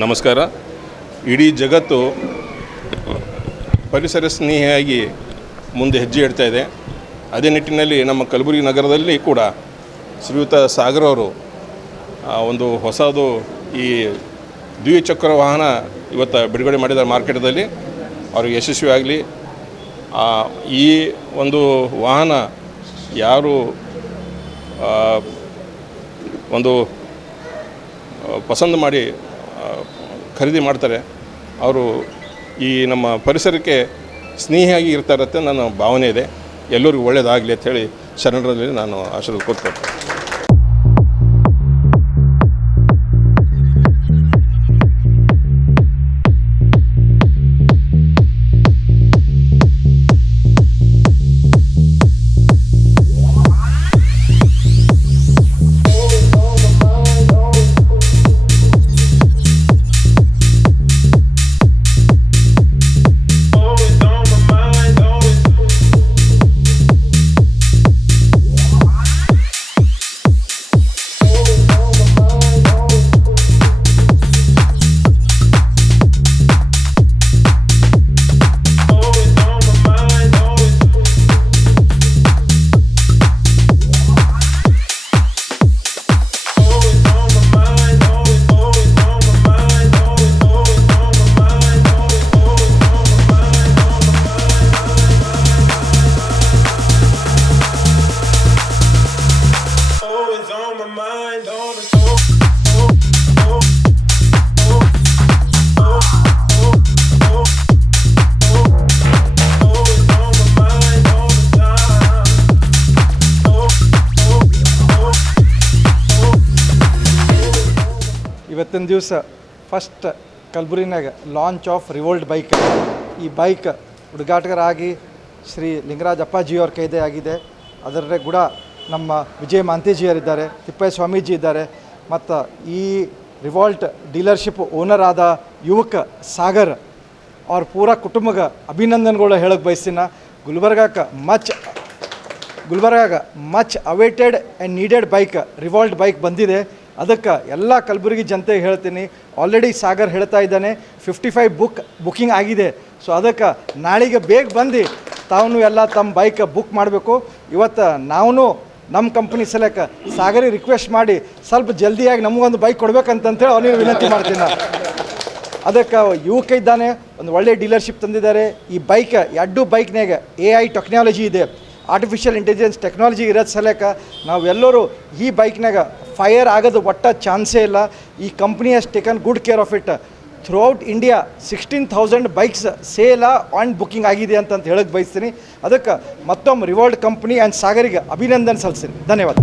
ನಮಸ್ಕಾರ. ಇಡೀ ಜಗತ್ತು ಪರಿಸರ ಸ್ನೇಹಿಯಾಗಿ ಮುಂದೆ ಹೆಜ್ಜೆ ಇಡ್ತಾ ಇದೆ. ಅದೇ ನಿಟ್ಟಿನಲ್ಲಿ ನಮ್ಮ ಕಲಬುರಗಿ ನಗರದಲ್ಲಿ ಕೂಡ ಶ್ರೀಯುತ ಸಾಗರ್ ಅವರು ಒಂದು ಹೊಸದು ಈ ದ್ವಿಚಕ್ರ ವಾಹನ ಇವತ್ತು ಬಿಡುಗಡೆ ಮಾಡಿದ್ದಾರೆ ಮಾರ್ಕೆಟದಲ್ಲಿ. ಅವ್ರಿಗೆ ಯಶಸ್ವಿಯಾಗಲಿ. ಈ ಒಂದು ವಾಹನ ಯಾರು ಒಂದು ಪಸಂದ್ ಮಾಡಿ ಖರೀದಿ ಮಾಡ್ತಾರೆ ಅವರು ಈ ನಮ್ಮ ಪರಿಸರಕ್ಕೆ ಸ್ನೇಹಿಯಾಗಿ ಇರ್ತಾರೆ ಅಂತ ನನ್ನ ಭಾವನೆ ಇದೆ. ಎಲ್ಲರಿಗೂ ಒಳ್ಳೆಯದಾಗಲಿ ಅಂಥೇಳಿ ಶರಣರಲ್ಲಿ ನಾನು ಆಶೀರ್ವಾದ ಕೊಡ್ತೇನೆ. ಇವತ್ತಿನ ದಿವಸ ಫಸ್ಟ್ ಕಲಬುರಗಿನಾಗ ಲಾಂಚ್ ಆಫ್ ರಿವೋಲ್ಟ್ ಬೈಕ್. ಈ ಬೈಕ್ ಉದ್ಘಾಟಕರಾಗಿ ಶ್ರೀ ಲಿಂಗರಾಜ್ ಅಪ್ಪಾಜಿಯವ್ರ ಕೈದೆ ಆಗಿದೆ. ಅದರ ಕೂಡ ನಮ್ಮ ವಿಜಯ ಮಾಂತೇಜಿಯವರಿದ್ದಾರೆ, ತಿಪ್ಪಯ್ಯ ಸ್ವಾಮೀಜಿ ಇದ್ದಾರೆ, ಮತ್ತು ಈ ರಿವೋಲ್ಟ್ ಡೀಲರ್ಶಿಪ್ ಓನರ್ ಆದ ಯುವಕ ಸಾಗರ್ ಅವ್ರ ಪೂರಾ ಕುಟುಂಬಕ್ಕೆ ಅಭಿನಂದನೆಗಳು ಹೇಳಕ್ಕೆ ಬಯಸ್ತೀನಿ. ಗುಲ್ಬರ್ಗಾಕ್ಕೆ much awaited and needed bike Revolt bike ಬಂದಿದೆ. ಅದಕ್ಕೆ ಎಲ್ಲ ಕಲಬುರಗಿ ಜನತೆಗೆ ಹೇಳ್ತೀನಿ, ಆಲ್ರೆಡಿ ಸಾಗರ್ ಹೇಳ್ತಾ ಇದ್ದಾನೆ 55 ಬುಕ್ಕಿಂಗ್ ಆಗಿದೆ. ಸೊ ಅದಕ್ಕೆ ನಾಳೆಗೆ ಬೇಗ ಬಂದು ತಾವು ಎಲ್ಲ ತಮ್ಮ ಬೈಕ್ ಬುಕ್ ಮಾಡಬೇಕು. ಇವತ್ತು ನಾವು ನಮ್ಮ ಕಂಪ್ನಿ ಸಲಕ್ಕೆ ಸಾಗರಿಗೆ ರಿಕ್ವೆಸ್ಟ್ ಮಾಡಿ ಸ್ವಲ್ಪ ಜಲ್ದಿಯಾಗಿ ನಮಗೊಂದು ಬೈಕ್ ಕೊಡ್ಬೇಕಂತಂತೇಳಿ ಅವನಿಗೆ ವಿನಂತಿ ಮಾಡ್ತೀನಿ. ಅದಕ್ಕೆ ಯುವಕ ಇದ್ದಾನೆ, ಒಂದು ಒಳ್ಳೆಯ ಡೀಲರ್ಶಿಪ್ ತಂದಿದ್ದಾರೆ. ಈ ಬೈಕ್ 2 ಬೈಕ್ನಾಗ AI ಟೆಕ್ನಾಲಜಿ ಇದೆ, ಆರ್ಟಿಫಿಷಿಯಲ್ ಇಂಟೆಲಿಜೆನ್ಸ್ ಟೆಕ್ನಾಲಜಿ ಇರೋದು ಸಲಕ್ಕೆ ನಾವೆಲ್ಲರೂ ಈ ಬೈಕ್ನಾಗ ಫೈರ್ ಆಗೋದು ಒಟ್ಟ ಚಾನ್ಸೇ ಇಲ್ಲ. ಈ company has taken good care of it. Throughout India 16,000 bikes sale and booking ಆಗಿದೆ ಅಂತ ಹೇಳಕ್ಕೆ ಬಯಸ್ತೀನಿ. ಅದಕ್ಕೆ ಮತ್ತೊಮ್ಮೆ ರಿವೋಲ್ಟ್ ಕಂಪ್ನಿ ಆ್ಯಂಡ್ ಸಾಗರಿಗೆ ಅಭಿನಂದನೆ ಸಲ್ಲಿಸ್ತೀನಿ. ಧನ್ಯವಾದ.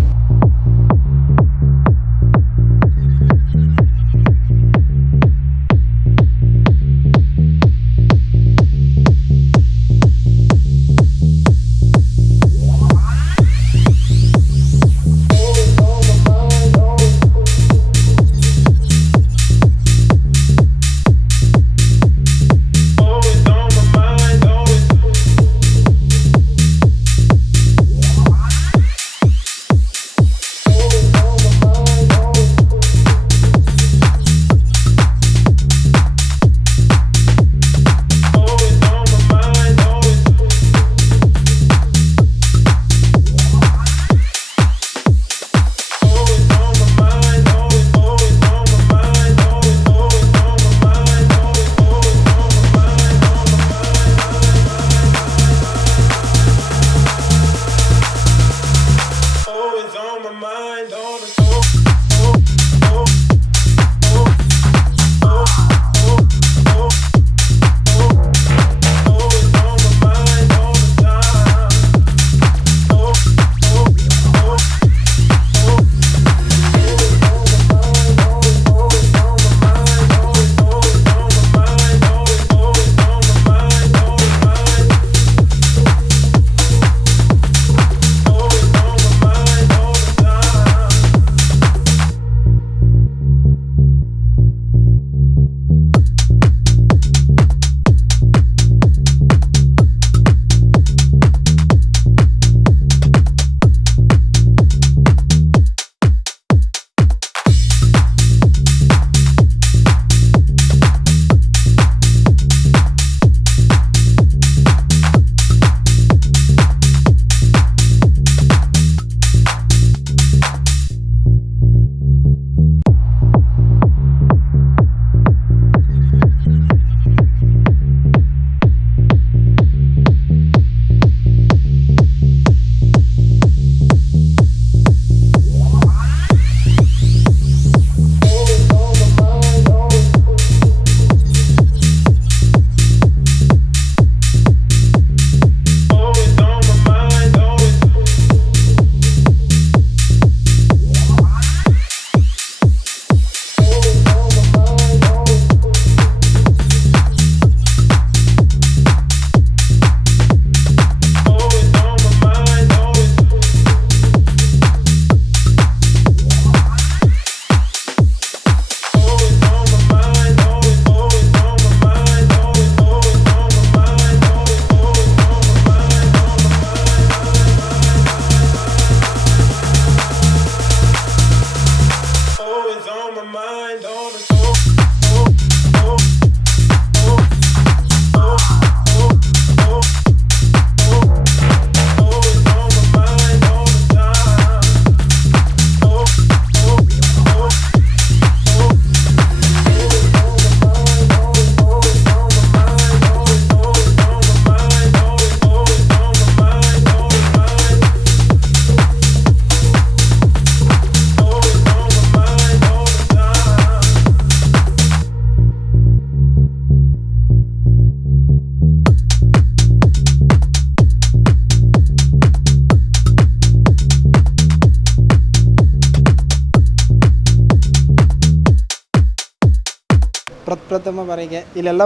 ಪ್ರಪ್ರಥಮ ಬಾರಿಗೆ ಇಲ್ಲೆಲ್ಲ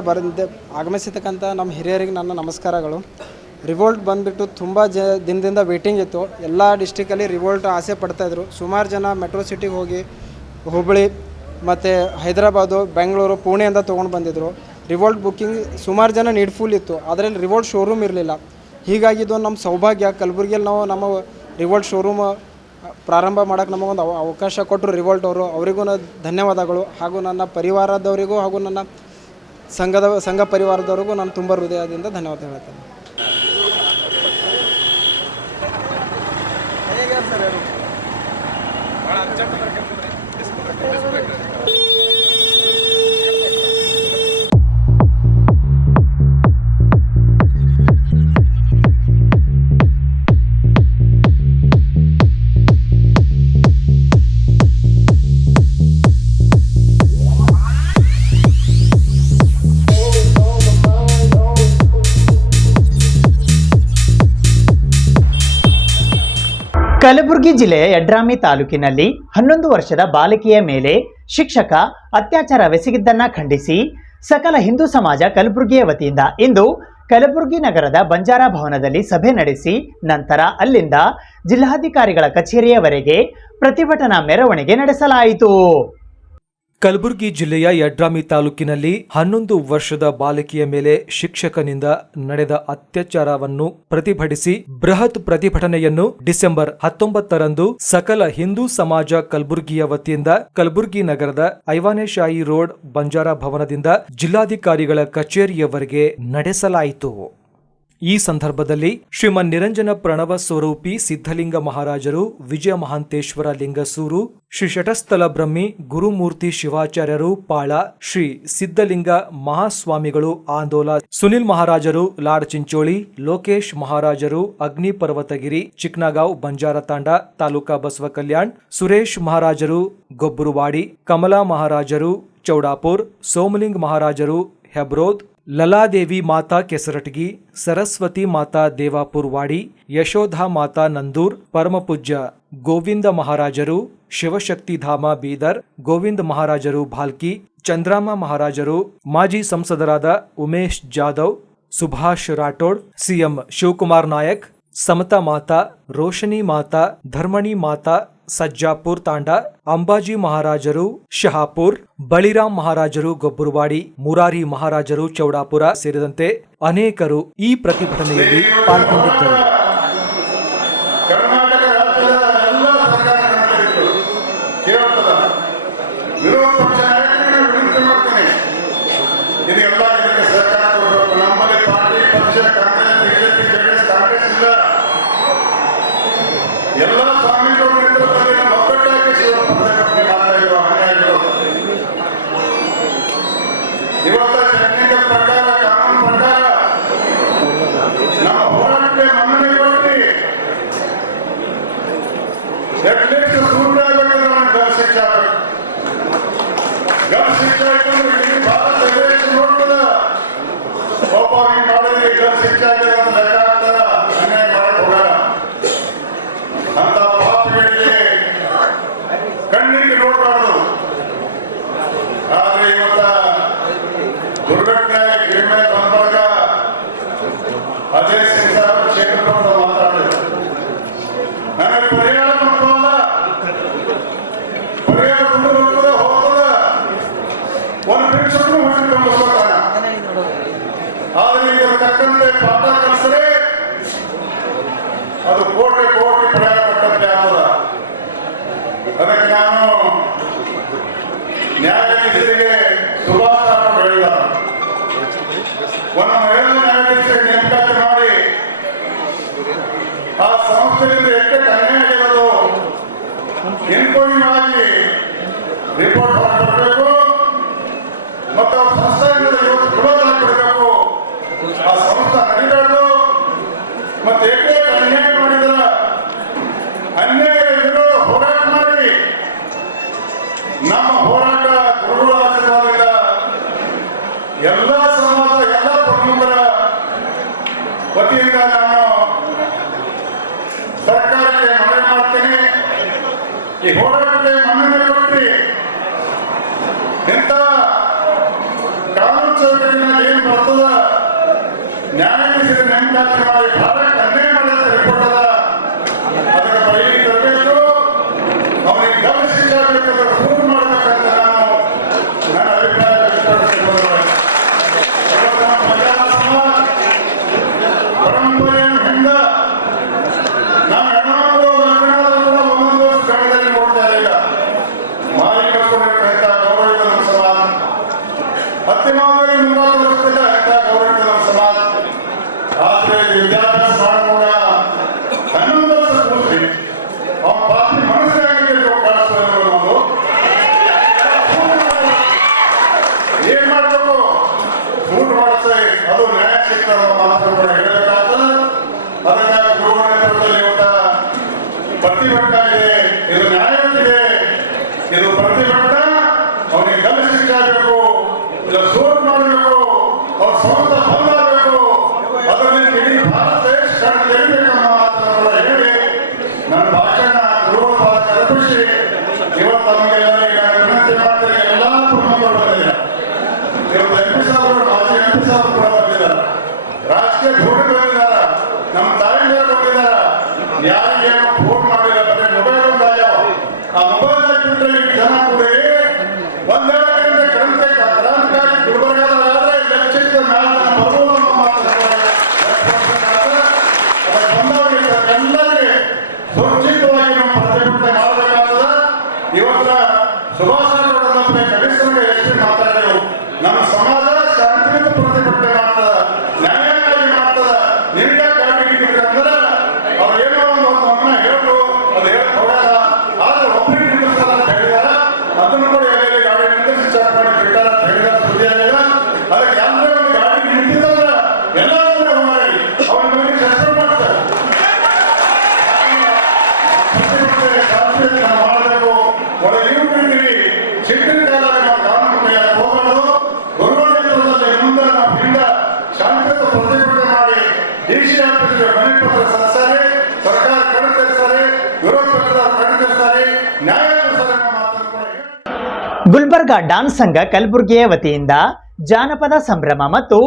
ಆಗಮಿಸಿರ್ತಕ್ಕಂಥ ನಮ್ಮ ಹಿರಿಯರಿಗೆ ನನ್ನ ನಮಸ್ಕಾರಗಳು. ರಿವೋಲ್ಟ್ ಬಂದುಬಿಟ್ಟು ತುಂಬ ದಿನದಿಂದ ವೇಟಿಂಗ್ ಇತ್ತು. ಎಲ್ಲ ಡಿಸ್ಟಿಕಲ್ಲಿ ರಿವೋಲ್ಟ್ ಆಸೆ ಪಡ್ತಾಯಿದ್ರು. ಸುಮಾರು ಜನ ಮೆಟ್ರೋ ಸಿಟಿಗೆ ಹೋಗಿ ಹುಬ್ಬಳ್ಳಿ ಮತ್ತು ಹೈದರಾಬಾದು, ಬೆಂಗಳೂರು, ಪುಣೆಯಿಂದ ತೊಗೊಂಡು ಬಂದಿದ್ದರು. ರಿವೋಲ್ಟ್ ಬುಕ್ಕಿಂಗ್ ಸುಮಾರು ಜನ ನೀಡ್ಫುಲ್ ಇತ್ತು. ಅದರಲ್ಲಿ ರಿವೋಲ್ಟ್ ಶೋರೂಮ್ ಇರಲಿಲ್ಲ. ಹೀಗಾಗಿ ಇದು ನಮ್ಮ ಸೌಭಾಗ್ಯ. ಕಲಬುರಗಿಯಲ್ಲಿ ನಾವು ನಮ್ಮ ರಿವೋಲ್ಟ್ ಶೋರೂಮ್ ಪ್ರಾರಂಭ ಮಾಡೋಕ್ಕೆ ನಮಗೊಂದು ಅವಕಾಶ ಕೊಟ್ಟರು ರಿವೋಲ್ಟ್ ಅವರು. ಅವರಿಗೂ ಧನ್ಯವಾದಗಳು. ಹಾಗೂ ನನ್ನ ಪರಿವಾರದವರಿಗೂ ಹಾಗೂ ನನ್ನ ಸಂಘ ಪರಿವಾರದವರಿಗೂ ನಾನು ತುಂಬ ಹೃದಯದಿಂದ ಧನ್ಯವಾದ ಹೇಳ್ತೇನೆ. ಕಲಬುರಗಿ ಜಿಲ್ಲೆಯ ಯಡ್ರಾಮಿ ತಾಲೂಕಿನಲ್ಲಿ 11 ವರ್ಷದ ಬಾಲಕಿಯ ಮೇಲೆ ಶಿಕ್ಷಕ ಅತ್ಯಾಚಾರವೆಸಗಿದ್ದನ್ನ ಖಂಡಿಸಿ ಸಕಲ ಹಿಂದೂ ಸಮಾಜ ಕಲಬುರಗಿಯ ವತಿಯಿಂದ ಇಂದು ಕಲಬುರಗಿ ನಗರದ ಬಂಜಾರ ಭವನದಲ್ಲಿ ಸಭೆ ನಡೆಸಿ ನಂತರ ಅಲ್ಲಿಂದ ಜಿಲ್ಲಾಧಿಕಾರಿಗಳ ಕಚೇರಿಯವರೆಗೆ ಪ್ರತಿಭಟನಾ ಮೆರವಣಿಗೆ ನಡೆಸಲಾಯಿತು. ಕಲಬುರಗಿ ಜಿಲ್ಲೆಯ ಯಡ್ರಾಮಿ ತಾಲೂಕಿನಲ್ಲಿ 11 ವರ್ಷದ ಬಾಲಕಿಯ ಮೇಲೆ ಶಿಕ್ಷಕನಿಂದ ನಡೆದ ಅತ್ಯಾಚಾರವನ್ನು ಪ್ರತಿಭಟಿಸಿ ಬೃಹತ್ ಪ್ರತಿಭಟನೆಯನ್ನು ಡಿಸೆಂಬರ್ 19ರಂದು ಸಕಲ ಹಿಂದೂ ಸಮಾಜ ಕಲಬುರಗಿಯ ವತಿಯಿಂದ ಕಲಬುರಗಿ ನಗರದ ಐವಾನೆಶಾಹಿ ರೋಡ್ ಬಂಜಾರ ಭವನದಿಂದ ಜಿಲ್ಲಾಧಿಕಾರಿಗಳ ಕಚೇರಿಯವರೆಗೆ ನಡೆಸಲಾಯಿತು. ಈ ಸಂದರ್ಭದಲ್ಲಿ ಶ್ರೀಮನ್ ನಿರಂಜನ ಪ್ರಣವ ಸ್ವರೂಪಿ ಸಿದ್ಧಲಿಂಗ ಮಹಾರಾಜರು, ವಿಜಯ ಮಹಾಂತೇಶ್ವರ ಲಿಂಗಸೂರು, ಶ್ರೀ ಶಟಸ್ಥಲ ಬ್ರಹ್ಮಿ ಗುರುಮೂರ್ತಿ ಶಿವಾಚಾರ್ಯರು ಪಾಳ, ಶ್ರೀ ಸಿದ್ಧಲಿಂಗ ಮಹಾಸ್ವಾಮಿಗಳು ಆಂದೋಲ, ಸುನಿಲ್ ಮಹಾರಾಜರು ಲಾಡ್ ಚಿಂಚೋಳಿ, ಲೋಕೇಶ್ ಮಹಾರಾಜರು ಅಗ್ನಿ ಪರ್ವತಗಿರಿ ಚಿಕ್ನಗಾಂವ್ ಬಂಜಾರ ತಾಂಡ ತಾಲೂಕಾ ಬಸವ ಕಲ್ಯಾಣ್, ಸುರೇಶ್ ಮಹಾರಾಜರು ಗೊಬ್ಬರುವಾಡಿ, ಕಮಲಾ ಮಹಾರಾಜರು ಚೌಡಾಪುರ್, ಸೋಮಲಿಂಗ್ ಮಹಾರಾಜರು ಹೆಬ್ರೋದ್, ಲಲಾದೇವಿ ಮಾತಾ ಕೆಸರಟಗಿ, ಸರಸ್ವತಿ ಮಾತಾ ದೇವಾಪುರ್ವಾಡಿ, ಯಶೋಧಾ ಮಾತಾ ನಂದೂರ್, ಪರಮಪೂಜ್ಯ ಗೋವಿಂದ ಮಹಾರಾಜರು ಶಿವಶಕ್ತಿಧಾಮ ಬೀದರ್, ಗೋವಿಂದ ಮಹಾರಾಜರು ಭಾಲ್ಕಿ, ಚಂದ್ರಾಮ ಮಹಾರಾಜರು, ಮಾಜಿ ಸಂಸದರಾದ ಉಮೇಶ್ ಜಾಧವ್, ಸುಭಾಷ್ ರಾಠೋಡ್, ಸಿಎಂ ಶಿವಕುಮಾರ್ ನಾಯಕ್, ಸಮತಾ ಮಾತಾ, ರೋಶನಿ ಮಾತಾ, ಧರ್ಮಣಿ ಮಾತಾ ಸಜ್ಜಾಪುರ್ ತಾಂಡ, ಅಂಬಾಜಿ ಮಹಾರಾಜರು ಶಹಾಪುರ್, ಬಳಿರಾಮ್ ಮಹಾರಾಜರು ಗೊಬ್ಬರುವಾಡಿ, ಮುರಾರಿ ಮಹಾರಾಜರು ಚೌಡಾಪುರ ಸೇರಿದಂತೆ ಅನೇಕರು ಈ ಪ್ರತಿಭಟನೆಯಲ್ಲಿ ಪಾಲ್ಗೊಂಡಿದ್ದರು. ಅದು ಕೋಟಿ ಕೋಟಿ ಪ್ರಯಾಣ ಪಟ್ಟಂತೆ ಆದ. ಅದಕ್ಕೆ ನಾನು ನ್ಯಾಯಾಧೀಶರಿಗೆ ಸುಭಾಷ್ ಹೇಳಿದ ಒಂದು ಮಹಿಳಾ ನ್ಯಾಯಾಧೀಶರಿಗೆ ನೇಮಕಾತಿ ಮಾಡಿ ಆ ಸಂಸ್ಥೆಯಿಂದ ಎಷ್ಟು ಅನ್ಯಾಯ ಆಗಿರೋದು ಎನ್ಕ್ವೈರಿ ಮಾಡಿ ರಿಪೋರ್ಟ್ ಹೊರಬರಬೇಕು ಮತ್ತು ಅವ್ರ ಸಂಸ್ಥೆಯಿಂದ ಇವತ್ತು ವಿರೋಧ ಕೊಡಬೇಕು. ಆ ಸಂಸ್ಥೆ ನಡೀಬಾರ್ದು ಮತ್ತೆ ಏಕೆ ಅನ್ಯಾಯ ಮಾಡಿದ್ರ ಅನ್ಯಾಯ ವಿರೋಧ ಹೋರಾಟ ಮಾಡಿ ನಮ್ಮ ಹೋರಾಟ ಗುರುಗಳ ಆಶೀರ್ವಾದದಿಂದ ಎಲ್ಲ ಸಮಾಜ ಎಲ್ಲ ಪ್ರಮುಖರ ವತಿಯಿಂದ ನಾನು ಸರ್ಕಾರಕ್ಕೆ ಮನವಿ ಮಾಡ್ತೇನೆ. ಈ ಹೋರಾಟಕ್ಕೆ ಮನ್ನಣೆ ಕೊಟ್ಟು ಇಂಥ ಕಾನೂನು ಚೌಕಟ್ಟಿನ ಏನ್ ಬರ್ತದ ನ್ಯಾಯಾಧೀಶರ ನೇಮಕಾತಿ ಮಾಡಿ ಭಾರತ ಅನ್ಯಾಯ ಮಾಡಿದ ರಿಪೋರ್ಟ್ ಅದ ಅದರ ಬಯಲಿಗೆ ತರಬೇಕು, ಅವನಿಗೆ ಗಮನ ಶಿಕ್ಷೆ ಆಗಬೇಕಾದ್ರೆ ಪ್ರೂವ್ ಮಾಡ್ಬೇಕಂತ ನಾನು ನನ್ನ ಅಭಿಪ್ರಾಯ ವ್ಯಕ್ತಪಡಿಸಿಕೊಳ್ಳುತ್ತೇನೆ. ಪರಂಪರೆಯಿಂದ ನಾವು ಹೆಣ್ಮಕ್ಳು ಒಂದೊಂದು ಸ್ಥಳದಲ್ಲಿ ನೋಡ್ತಾ ಇಲ್ಲ. ಮಾರಿ ಕಳ್ಕೊಂಡಿರ್ತಕ್ಕಂಥ ಗೌರವ ನಮ್ಮ ಸಮಾಜ, ಹತ್ತಿಮಾವಳಿ 30 ವರ್ಷದಿಂದ ಅಂತ ಗೌರವ ನಮ್ಮ ಸಮಾಜ. ಆದ್ರೆ ವಿದ್ಯಾಭ್ಯಾಸ ಮಾಡುವಾಗ 11 ವರ್ಷ ಕೂತ್ರಿ ಅವನ ಪಾಪಿ ಮನಸ್ಸಿನಾಗಿದೆ ಕಾಣಿಸ್ಕೊಂಡು ಏನ್ ಮಾಡ್ಬೇಕು, ಸೂಟ್ ಮಾಡಿಸಿ ಅದು ನ್ಯಾಯ ಸಿಗ್ತದ ಮಾತ್ರ ಹೇಳಬೇಕಾಗ್ತದೆ. ಅದಕ್ಕಾಗಿ ಗುರುಗಳ ನೇತೃತ್ವದಲ್ಲಿ ಇವತ್ತ ಪ್ರತಿಭಟನೆ ಇದೆ, ಇದು ನ್ಯಾಯವಾಗಿದೆ, ಇದು ಪ್ರತಿಭಟನೆ. ಅವನಿಗೆ ಗಮನ ಶಿಕ್ಷೆ ಆಗಬೇಕು, ಇಲ್ಲ ಸೂಟ್ ಮಾಡಬೇಕು, ಅವ್ರ ಸ್ವಂತ ಬಂದಾಗಬೇಕು, ಅದರಿಂದ ಇಡೀ ಭಾರತ ದೇಶ ಕಣ್ಣು ತೆರಿಬೇಕನ್ನೋ ಮಾತನ್ನು ಹೇಳಿ ನನ್ನ ಭಾಷಣ ಗೃಹ ಕಲ್ಪಿಸಿ ಇವತ್ತು ನಮಗೆಲ್ಲರಿಗೆ ನಾನು ವಿನಂತಿ ಮಾಡ್ತೀನಿ. ಎಲ್ಲ ಪ್ರಮುಖರು ಬಂದಿಲ್ಲ, ಇವತ್ತು MP ಸಾಹೇಬರು, ಮಾಜಿ MP ಸಾಹೇಬರು ಕೂಡ ಬಂದಿದ್ದಾರೆ, ರಾಜಕೀಯ ಧೋರಣೆ ಬಂದಿದ್ದಾರೆ, ನಮ್ಮ ತಾಯಿಗಳು ಬಂದಿದ್ದಾರೆ. ಯಾರಿಗೇನು ಫೋನ್ ಮಾಡಿಲ್ಲ, ಬರೀ ಮೊಬೈಲ್ ಒಂದು ಆಗ್ಯಾವ. ಆ ಮೊಬೈಲ್ ಆಗಿಬಿಟ್ರೆ ಈಗ ಜನ ಕೂಡಿ ಒಂದೆರಡು ಗಂಟೆ ಕ್ರಾಂತಿಕಾರಿ ಗುಲ್ಬರ್ಗಾದ್ರೆ ಲಕ್ಷದ ಮ್ಯಾಲ ಬರ್ಬೋದು ಅನ್ನೋ ಮಾತನ್ನು ಬಂದವರಿಗೆ ಎಲ್ಲರಿಗೆ ಸುರಕ್ಷಿತವಾಗಿ ನಾವು ಪ್ರತಿಭಟನೆ ಮಾಡಬೇಕಾಗ್ತದೆ. ಇವತ್ತ ಸುಭಾಷ್ ಅವರನ್ನ ಕಮಿಷನರ್ ಎಷ್ಟು ಮಾತಾಡಿದ್ರು, ನಮ್ಮ ಸಮಾಜ ಶಾಂತಿಯುತ ಪ್ರತಿಭಟನೆ ಮಾಡ್ತದ, ನ್ಯಾಯಕ್ಕಾಗಿ ಮಾಡ್ತದ. ನಿಮ್ಗೆ ಕಾಡಿದ್ರೆ ಅವ್ರು ಏನೋ ಒಂದು ಮಗನ ಹೇಳು, ಅದು ಹೇಳಕ್ ಹೋಗಲ್ಲ. ಆದ್ರೆ ಒಬ್ಬರಿಗೆ ನಿಲ್ಲಿಸ್ತಾರ ಅಂತ ಹೇಳಿದಾರ, ಅದನ್ನು ಕೂಡ ಎಲ್ಲೆಲ್ಲಿ ಗಾಡಿ ನಿಲ್ಲಿಸಿ ಚೆಕ್ ಮಾಡಿ ಬಿಟ್ಟಾರ ಅಂತ ಹೇಳಿದಾರ, ಸುದ್ದಿ ಆಗಿದೆ. ಅದಕ್ಕೆ ಯಾವ್ದೇ ಒಂದು ಗಾಡಿ ನಿಂತಿದ್ರೆ ಎಲ್ಲರೂ ಮಾಡಿ ಅವನ ಮೇಲೆ ಶಸ್ತ್ರ ಮಾಡ್ತಾರೆ. ಪ್ರತಿಭಟನೆ ಶಾಂತಿಯುತ ನಾವು ಮಾಡಬೇಕು. ಒಳಗೆ ನೀವು ಬಿಡ್ತೀವಿ, ಸಿಟ್ಟಿನ ಕಾಲ ನಾವು ಕಾನೂನು ಕೈಯಾಗ ಹೋಗೋದು. ಗುರುಗಳ ನೇತೃತ್ವದಲ್ಲಿ ಮುಂದೆ ನಾವು ಹಿಂದ ಶಾಂತಿಯುತ ಪ್ರತಿಭಟನೆ ಮಾಡಿ DC ಆಫೀಸ್ಗೆ ಮನವಿ ಪತ್ರ ಸಲ್ಲಿಸ್ತಾರೆ, ಸರ್ಕಾರ ಕಣ್ಣು ತೆರೆಸ್ತಾರೆ, ವಿರೋಧ ಪಕ್ಷದವರು ಕಣ್ಣು ತೆರೆಸ್ತಾರೆ, ನ್ಯಾಯ ಕೊಡಿಸ್ತಾರೆ ಅನ್ನೋ ಮಾತನ್ನು ಕೂಡ ಹೇಳಿ ಗುಲ್ಬರ್ಗಾ ಡಾನ್ಸ್ ಸಂಘ ಕಲಬುರಗಿಯ ವತಿಯಿಂದ ಜಾನಪದ ಸಂಭ್ರಮ ಮತ್ತು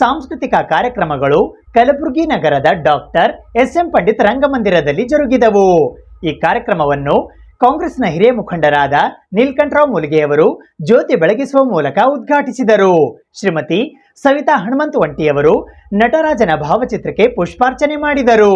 ಸಾಂಸ್ಕೃತಿಕ ಕಾರ್ಯಕ್ರಮಗಳು ಕಲಬುರಗಿ ನಗರದ ಡಾಕ್ಟರ್ SM ಪಂಡಿತ್ ರಂಗಮಂದಿರದಲ್ಲಿ ಜರುಗಿದವು. ಈ ಕಾರ್ಯಕ್ರಮವನ್ನು ಕಾಂಗ್ರೆಸ್ನ ಹಿರಿಯ ಮುಖಂಡರಾದ ನೀಲಕಂಠರಾವ್ ಮುಲಗೆಯವರು ಜ್ಯೋತಿ ಬೆಳಗಿಸುವ ಮೂಲಕ ಉದ್ಘಾಟಿಸಿದರು. ಶ್ರೀಮತಿ ಸವಿತಾ ಹನುಮಂತವಂಟಿಯವರು ನಟರಾಜನ ಭಾವಚಿತ್ರಕ್ಕೆ ಪುಷ್ಪಾರ್ಚನೆ ಮಾಡಿದರು.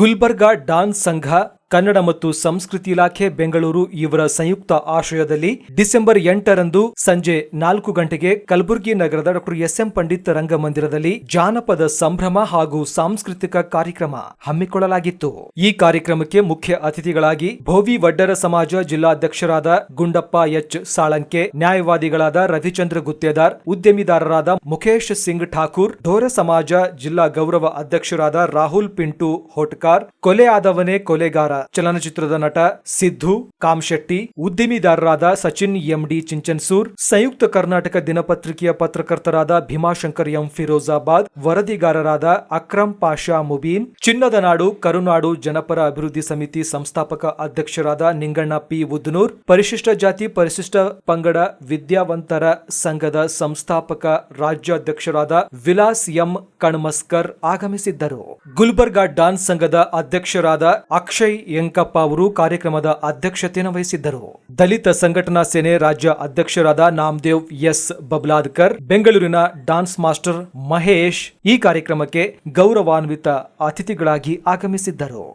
ಗುಲ್ಬರ್ಗಾ ಡಾನ್ಸ್ ಸಂಘ, ಕನ್ನಡ ಮತ್ತು ಸಂಸ್ಕೃತಿ ಇಲಾಖೆ ಬೆಂಗಳೂರು ಇವರ ಸಂಯುಕ್ತ ಆಶ್ರಯದಲ್ಲಿ ಡಿಸೆಂಬರ್ 8ರಂದು ಸಂಜೆ 4 ಗಂಟೆಗೆ ಕಲಬುರಗಿ ನಗರದ ಡಾಕ್ಟರ್ SM ಪಂಡಿತ್ ರಂಗಮಂದಿರದಲ್ಲಿ ಜಾನಪದ ಸಂಭ್ರಮ ಹಾಗೂ ಸಾಂಸ್ಕೃತಿಕ ಕಾರ್ಯಕ್ರಮ ಹಮ್ಮಿಕೊಳ್ಳಲಾಗಿತ್ತು. ಈ ಕಾರ್ಯಕ್ರಮಕ್ಕೆ ಮುಖ್ಯ ಅತಿಥಿಗಳಾಗಿ ಭೋವಿ ವಡ್ಡರ ಸಮಾಜ ಜಿಲ್ಲಾಧ್ಯಕ್ಷರಾದ ಗುಂಡಪ್ಪ H ಸಾಳಂಕೆ, ನ್ಯಾಯವಾದಿಗಳಾದ ರವಿಚಂದ್ರ ಗುತ್ತೇದಾರ್, ಉದ್ಯಮಿದಾರರಾದ ಮುಖೇಶ್ ಸಿಂಗ್ ಠಾಕೂರ್, ಢೋರ ಸಮಾಜ ಜಿಲ್ಲಾ ಗೌರವ ಅಧ್ಯಕ್ಷರಾದ ರಾಹುಲ್ ಪಿಂಟು ಹೋಟ್ಕಾರ್, ಕೊಲೆ ಆದವನೇ ಕೊಲೆಗಾರ ಚಲನಚಿತ್ರದ ನಟ ಸಿದ್ದು ಕಾಮಶೆಟ್ಟಿ, ಉದ್ಯಮಿದಾರರಾದ ಸಚಿನ್ MD ಚಿಂಚನ್ಸೂರ್, ಸಂಯುಕ್ತ ಕರ್ನಾಟಕ ದಿನಪತ್ರಿಕೆಯ ಪತ್ರಕರ್ತರಾದ ಭೀಮಾಶಂಕರ್ M ಫಿರೋಜಾಬಾದ್, ವರದಿಗಾರರಾದ ಅಕ್ರಮ್ ಪಾಷಾ ಮುಬೀನ್, ಚಿನ್ನದ ನಾಡು ಕರುನಾಡು ಜನಪರ ಅಭಿವೃದ್ಧಿ ಸಮಿತಿ ಸಂಸ್ಥಾಪಕ ಅಧ್ಯಕ್ಷರಾದ ನಿಂಗಣ್ಣ P ಉದ್ನೂರ್, ಪರಿಶಿಷ್ಟ ಜಾತಿ ಪರಿಶಿಷ್ಟ ಪಂಗಡ ವಿದ್ಯಾವಂತರ ಸಂಘದ ಸಂಸ್ಥಾಪಕ ರಾಜ್ಯಾಧ್ಯಕ್ಷರಾದ ವಿಲಾಸ್ M ಕಣ್ಮಸ್ಕರ್ ಆಗಮಿಸಿದ್ದರು. ಗುಲ್ಬರ್ಗಾ ಡಾನ್ಸ್ ಸಂಘದ ಅಧ್ಯಕ್ಷರಾದ ಅಕ್ಷಯ್ ಯಂಕಪ್ಪ ಅವರು ಕಾರ್ಯಕ್ರಮದ ಅಧ್ಯಕ್ಷತೆಯನ್ನು ವಹಿಸಿದ್ದರು. ದಲಿತ ಸಂಘಟನಾ ಸೇನೆ ರಾಜ್ಯ ಅಧ್ಯಕ್ಷರಾದ ನಾಮದೇವ್ S ಬಬ್ಲಾದ್ಕರ್, ಬೆಂಗಳೂರಿನ ಡಾನ್ಸ್ ಮಾಸ್ಟರ್ ಮಹೇಶ್ ಈ ಕಾರ್ಯಕ್ರಮಕ್ಕೆ ಗೌರವಾನ್ವಿತ ಅತಿಥಿಗಳಾಗಿ ಆಗಮಿಸಿದ್ದರು.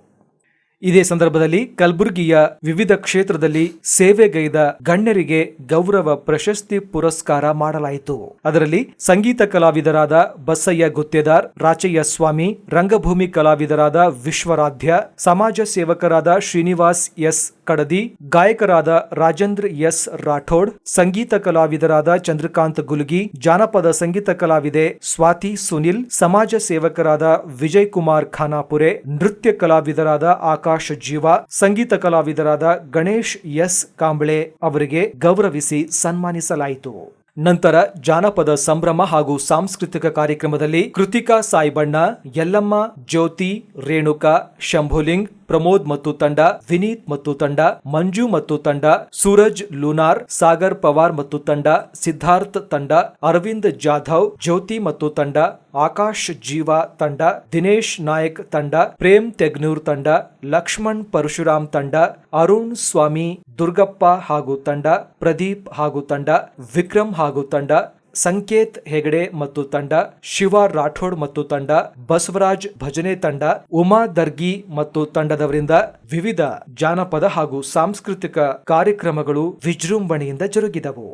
ಇದೇ ಸಂದರ್ಭದಲ್ಲಿ ಕಲಬುರಗಿಯ ವಿವಿಧ ಕ್ಷೇತ್ರದಲ್ಲಿ ಸೇವೆಗೈದ ಗಣ್ಯರಿಗೆ ಗೌರವ ಪ್ರಶಸ್ತಿ ಪುರಸ್ಕಾರ ಮಾಡಲಾಯಿತು. ಅದರಲ್ಲಿ ಸಂಗೀತ ಕಲಾವಿದರಾದ ಬಸಯ್ಯ ಗುತ್ತೇದಾರ್, ರಾಚಯ್ಯ ಸ್ವಾಮಿ, ರಂಗಭೂಮಿ ಕಲಾವಿದರಾದ ವಿಶ್ವರಾಧ್ಯ, ಸಮಾಜ ಸೇವಕರಾದ ಶ್ರೀನಿವಾಸ್ S ಕಡದಿ, ಗಾಯಕರಾದ ರಾಜೇಂದ್ರ S ರಾಠೋಡ್, ಸಂಗೀತ ಕಲಾವಿದರಾದ ಚಂದ್ರಕಾಂತ್ ಗುಲ್ಗಿ, ಜಾನಪದ ಸಂಗೀತ ಕಲಾವಿದೆ ಸ್ವಾತಿ ಸುನಿಲ್, ಸಮಾಜ ಸೇವಕರಾದ ವಿಜಯ್ ಕುಮಾರ್ ಖಾನಾಪುರೆ, ನೃತ್ಯ ಕಲಾವಿದರಾದ ಆಕಾಶ್ ಜೀವ, ಸಂಗೀತ ಕಲಾವಿದರಾದ ಗಣೇಶ್ S ಕಾಂಬಳೆ ಅವರಿಗೆ ಗೌರವಿಸಿ ಸನ್ಮಾನಿಸಲಾಯಿತು. ನಂತರ ಜಾನಪದ ಸಂಭ್ರಮ ಹಾಗೂ ಸಾಂಸ್ಕೃತಿಕ ಕಾರ್ಯಕ್ರಮದಲ್ಲಿ ಕೃತಿಕಾ ಸಾಯಿಬಣ್ಣ, ಯಲ್ಲಮ್ಮ, ಜ್ಯೋತಿ, ರೇಣುಕಾ, ಶಂಭುಲಿಂಗ್, ಪ್ರಮೋದ್ ಮತ್ತು ತಂಡ, ವಿನೀತ್ ಮತ್ತು ತಂಡ, ಮಂಜು ಮತ್ತು ತಂಡ, ಸೂರಜ್ ಲೂನಾರ್, ಸಾಗರ್ ಪವಾರ್ ಮತ್ತು ತಂಡ, ಸಿದ್ಧಾರ್ಥ್ ತಂಡ, ಅರವಿಂದ್ ಜಾಧವ್, ಜ್ಯೋತಿ ಮತ್ತು ತಂಡ, ಆಕಾಶ್ ಜೀವಾ ತಂಡ, ದಿನೇಶ್ ನಾಯಕ್ ತಂಡ, ಪ್ರೇಮ್ ತೆಗ್ನೂರ್ ತಂಡ, ಲಕ್ಷ್ಮಣ್ ಪರಶುರಾಮ್ ತಂಡ, ಅರುಣ್ ಸ್ವಾಮಿ, ದುರ್ಗಪ್ಪ ಹಾಗೂ ತಂಡ, ಪ್ರದೀಪ್ ಹಾಗೂ ತಂಡ, ವಿಕ್ರಮ್ ಹಾಗೂ ತಂಡ, ಸಂಕೇತ್ ಹೆಗಡೆ ಮತ್ತು ತಂಡ, ಶಿವ ರಾಠೋಡ್ ಮತ್ತು ತಂಡ, ಬಸವರಾಜ್ ಭಜನೆ ತಂಡ, ಉಮಾ ದರ್ಗಿ ಮತ್ತು ತಂಡದವರಿಂದ ವಿವಿಧ ಜಾನಪದ ಹಾಗೂ ಸಾಂಸ್ಕೃತಿಕ ಕಾರ್ಯಕ್ರಮಗಳು ವಿಜೃಂಭಣೆಯಿಂದ ಜರುಗಿದವು.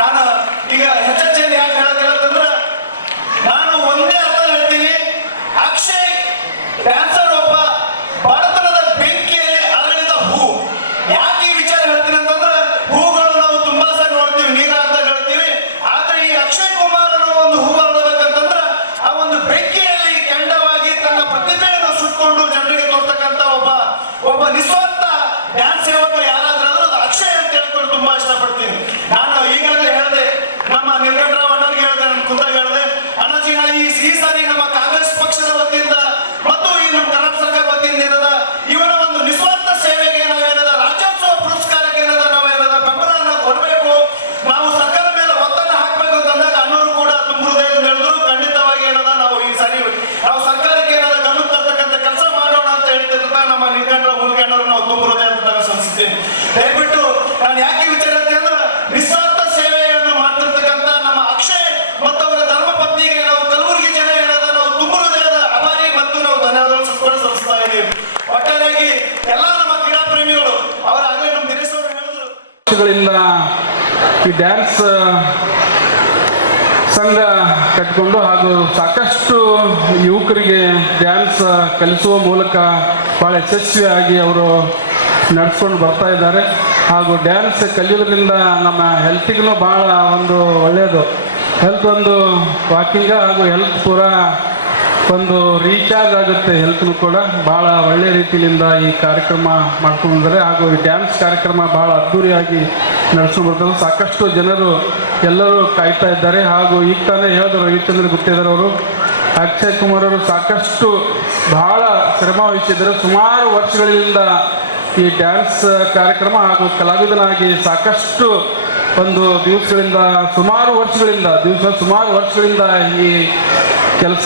ನಾನು ಈಗ ಹೆಚ್ಚೆಚ್ಚೇನು ಯಾಕೆ ಹೇಳೋದಿಲ್ಲ ಅಂತಂದ್ರೆ ನಾನು ಒಂದೇ ಅರ್ಥ ಹೇಳ್ತೀನಿ, ಅಕ್ಷಯ್ ಡ್ಯಾನ್ಸರ್ ಒಬ್ಬ ಬಡತನದ ಬೆಂಕಿಯಲ್ಲಿ ಅರಳಿದ ಹೂ. ಯಾಕೆ ಈ ವಿಚಾರ ಹೇಳ್ತೀನಿ ಅಂತಂದ್ರೆ ಹೂಗಳು ನಾವು ತುಂಬಾ ಸಾರಿ ನೋಡ್ತೀವಿ, ನೀರಾಗ ಹೇಳ್ತೀವಿ, ಆದ್ರೆ ಈ ಅಕ್ಷಯ್ ಕುಮಾರ್ ಅನ್ನೋ ಒಂದು ಹೂ ಅರಳಬೇಕಂತಂದ್ರೆ ಆ ಒಂದು ಬೆಂಕಿಯಲ್ಲಿ ಕೆಂಡವಾಗಿ ತನ್ನ ಪ್ರತಿಭೆಯನ್ನು ಸುಟ್ಕೊಂಡು ಜನರಿಗೆ ತೋರ್ತಕ್ಕಂಥ ಒಬ್ಬ ನಿಸ್ವಾರ್ಥ ಡ್ಯಾನ್ಸ್ ಸೇವಕ ಯಾರಾದ್ರೂ ಅದು ಅಕ್ಷಯ್ ಅಂತ ಹೇಳ್ಕೊಂಡು ತುಂಬಾ ಇಷ್ಟಪಡ್ತೀನಿ. ನಾನು ಈಗಾಗಲೇ ಹೇಳಿದೆ, ನಮ್ಮ ನಿರ್ಗಂಟರಾವ್ ಅಣ್ಣರಿಗೆ ಹೇಳಿದೆ, ನನ್ನ ಕುಂದಾಗ ಹೇಳಿದೆ, ಅಣ್ಣಜಿ ಈ ಸಾರಿ ನಮ್ಮ ಕಾಂಗ್ರೆಸ್ ಪಕ್ಷದ ವತಿಯಿಂದ ಮತ್ತು ಈ ನಮ್ಮ ಕರ್ನಾಟಕ ಸರ್ಕಾರ ವತಿಯಿಂದ ಏನದ ಇವನ ಒಂದು ನಿಸ್ವಾರ್ಥ ಸೇವೆಗೆ ನಾವೇನದ ರಾಜ್ಯೋತ್ಸವ ಪುರಸ್ಕಾರಕ್ಕೆ ಏನದ ನಾವೇನದ ಬೆಂಬಲವನ್ನು ಕೊಡಬೇಕು, ನಾವು ಸರ್ಕಾರ ಮೇಲೆ ಒತ್ತನ್ನು ಹಾಕಬೇಕು ಅಂತಂದಾಗ ಅಣ್ಣವರು ಕೂಡ ತುಂಬ ಹೃದಯದಿಂದ ಹೇಳಿದ್ರು. ಖಂಡಿತವಾಗಿ ಏನದ ನಾವು ಈ ಸಾರಿ ನಾವು ಸರ್ಕಾರಕ್ಕೆ ಏನದ ಗಮನ ತರ್ತಕ್ಕಂಥ ಕೆಲಸ ಮಾಡೋಣ ಅಂತ ಹೇಳ್ತಿರ್ತ ನಮ್ಮ ನಿರ್ಗಂಟರಾವ್ ಮುಲ್ಗಣ್ಣವರು ನಾವು ತುಂಬ ಹೃದಯದಿಂದ ಸಂಸ್ಥಿತೀನಿ. ದಯವಿಟ್ಟು ನಾನು ಯಾಕೆ ವಿಚಾರ ಹೇಳ್ತೀನಿ ಅಂದ್ರೆ ನಿಸ್ವಾರ್ಥ ಸೇವೆಯನ್ನು ಮಾಡ್ತಿರ್ತಕ್ಕಂಥ ನಮ್ಮ ಅಕ್ಷಯ್ ಮತ್ತು ಅವರ ಧರ್ಮ ಪತ್ನಿಗೆ ನಾವು ಕಲಬುರಗಿ ಜನ ಏನದ ನಾವು ತುಂಬ ಹೃದಯದ ಅಭಾರಿ ಮತ್ತು ನಾವು ಧನ್ಯವಾದಗಳು ಸಲ್ಲಿಸ್ತಾ ಇದ್ದೀವಿ. ಒಟ್ಟಾರೆಯಾಗಿ ಎಲ್ಲ ನಮ್ಮ ಕ್ರೀಡಾ ಪ್ರೇಮಿಗಳು ಅವರ ಆಗಲೇ ನಮ್ಮ ದಿನೇಶ್ ಅವರು ಹೇಳಿದ್ರು, ವರ್ಷಗಳಿಂದ ಈ ಡ್ಯಾನ್ಸ್ ಸಂಘ ಕಟ್ಟಿಕೊಂಡು ಹಾಗೂ ಸಾಕಷ್ಟು ಯುವಕರಿಗೆ ಡ್ಯಾನ್ಸ್ ಕಲಿಸುವ ಮೂಲಕ ಭಾಳ ಯಶಸ್ವಿಯಾಗಿ ಅವರು ನಡೆಸ್ಕೊಂಡು ಬರ್ತಾ ಇದ್ದಾರೆ. ಹಾಗೂ ಡ್ಯಾನ್ಸ್ ಕಲಿಯೋದ್ರಿಂದ ನಮ್ಮ ಹೆಲ್ತಿಗೂ ಭಾಳ ಒಂದು ಒಳ್ಳೆಯದು. ಹೆಲ್ತ್ ಒಂದು ವಾಕಿಂಗ್ ಹಾಗೂ ಹೆಲ್ತ್ ಪೂರ ಒಂದು ರೀಚಾರ್ಜ್ ಆಗುತ್ತೆ, ಹೆಲ್ತ್ನು ಕೂಡ ಭಾಳ ಒಳ್ಳೆಯ ರೀತಿಯಿಂದ ಈ ಕಾರ್ಯಕ್ರಮ ಮಾಡ್ಕೊಂಡಿದ್ದಾರೆ. ಹಾಗೂ ಈ ಡ್ಯಾನ್ಸ್ ಕಾರ್ಯಕ್ರಮ ಭಾಳ ಅದ್ಧೂರಿಯಾಗಿ ನಡೆಸ್ಕೊಂಡು ಬರ್ತದೆ. ಸಾಕಷ್ಟು ಜನರು ಎಲ್ಲರೂ ಕಾಯ್ತಾ ಇದ್ದಾರೆ. ಹಾಗೂ ಈಗ ತಾನೇ ಹೇಳಿದ್ರು ರವಿಚಂದ್ರ ಗುತ್ತೇದಾರ್ ಅವರು, ಅಕ್ಷಯ್ ಕುಮಾರ್ ಅವರು ಸಾಕಷ್ಟು ಭಾಳ ಶ್ರಮ ವಹಿಸಿದ್ದಾರೆ. ಸುಮಾರು ವರ್ಷಗಳಿಂದ ಈ ಡ್ಯಾನ್ಸ್ ಕಾರ್ಯಕ್ರಮ ಹಾಗೂ ಕಲಾವಿದನಾಗಿ ಸಾಕಷ್ಟು ಒಂದು ಸುಮಾರು ವರ್ಷಗಳಿಂದ ಈ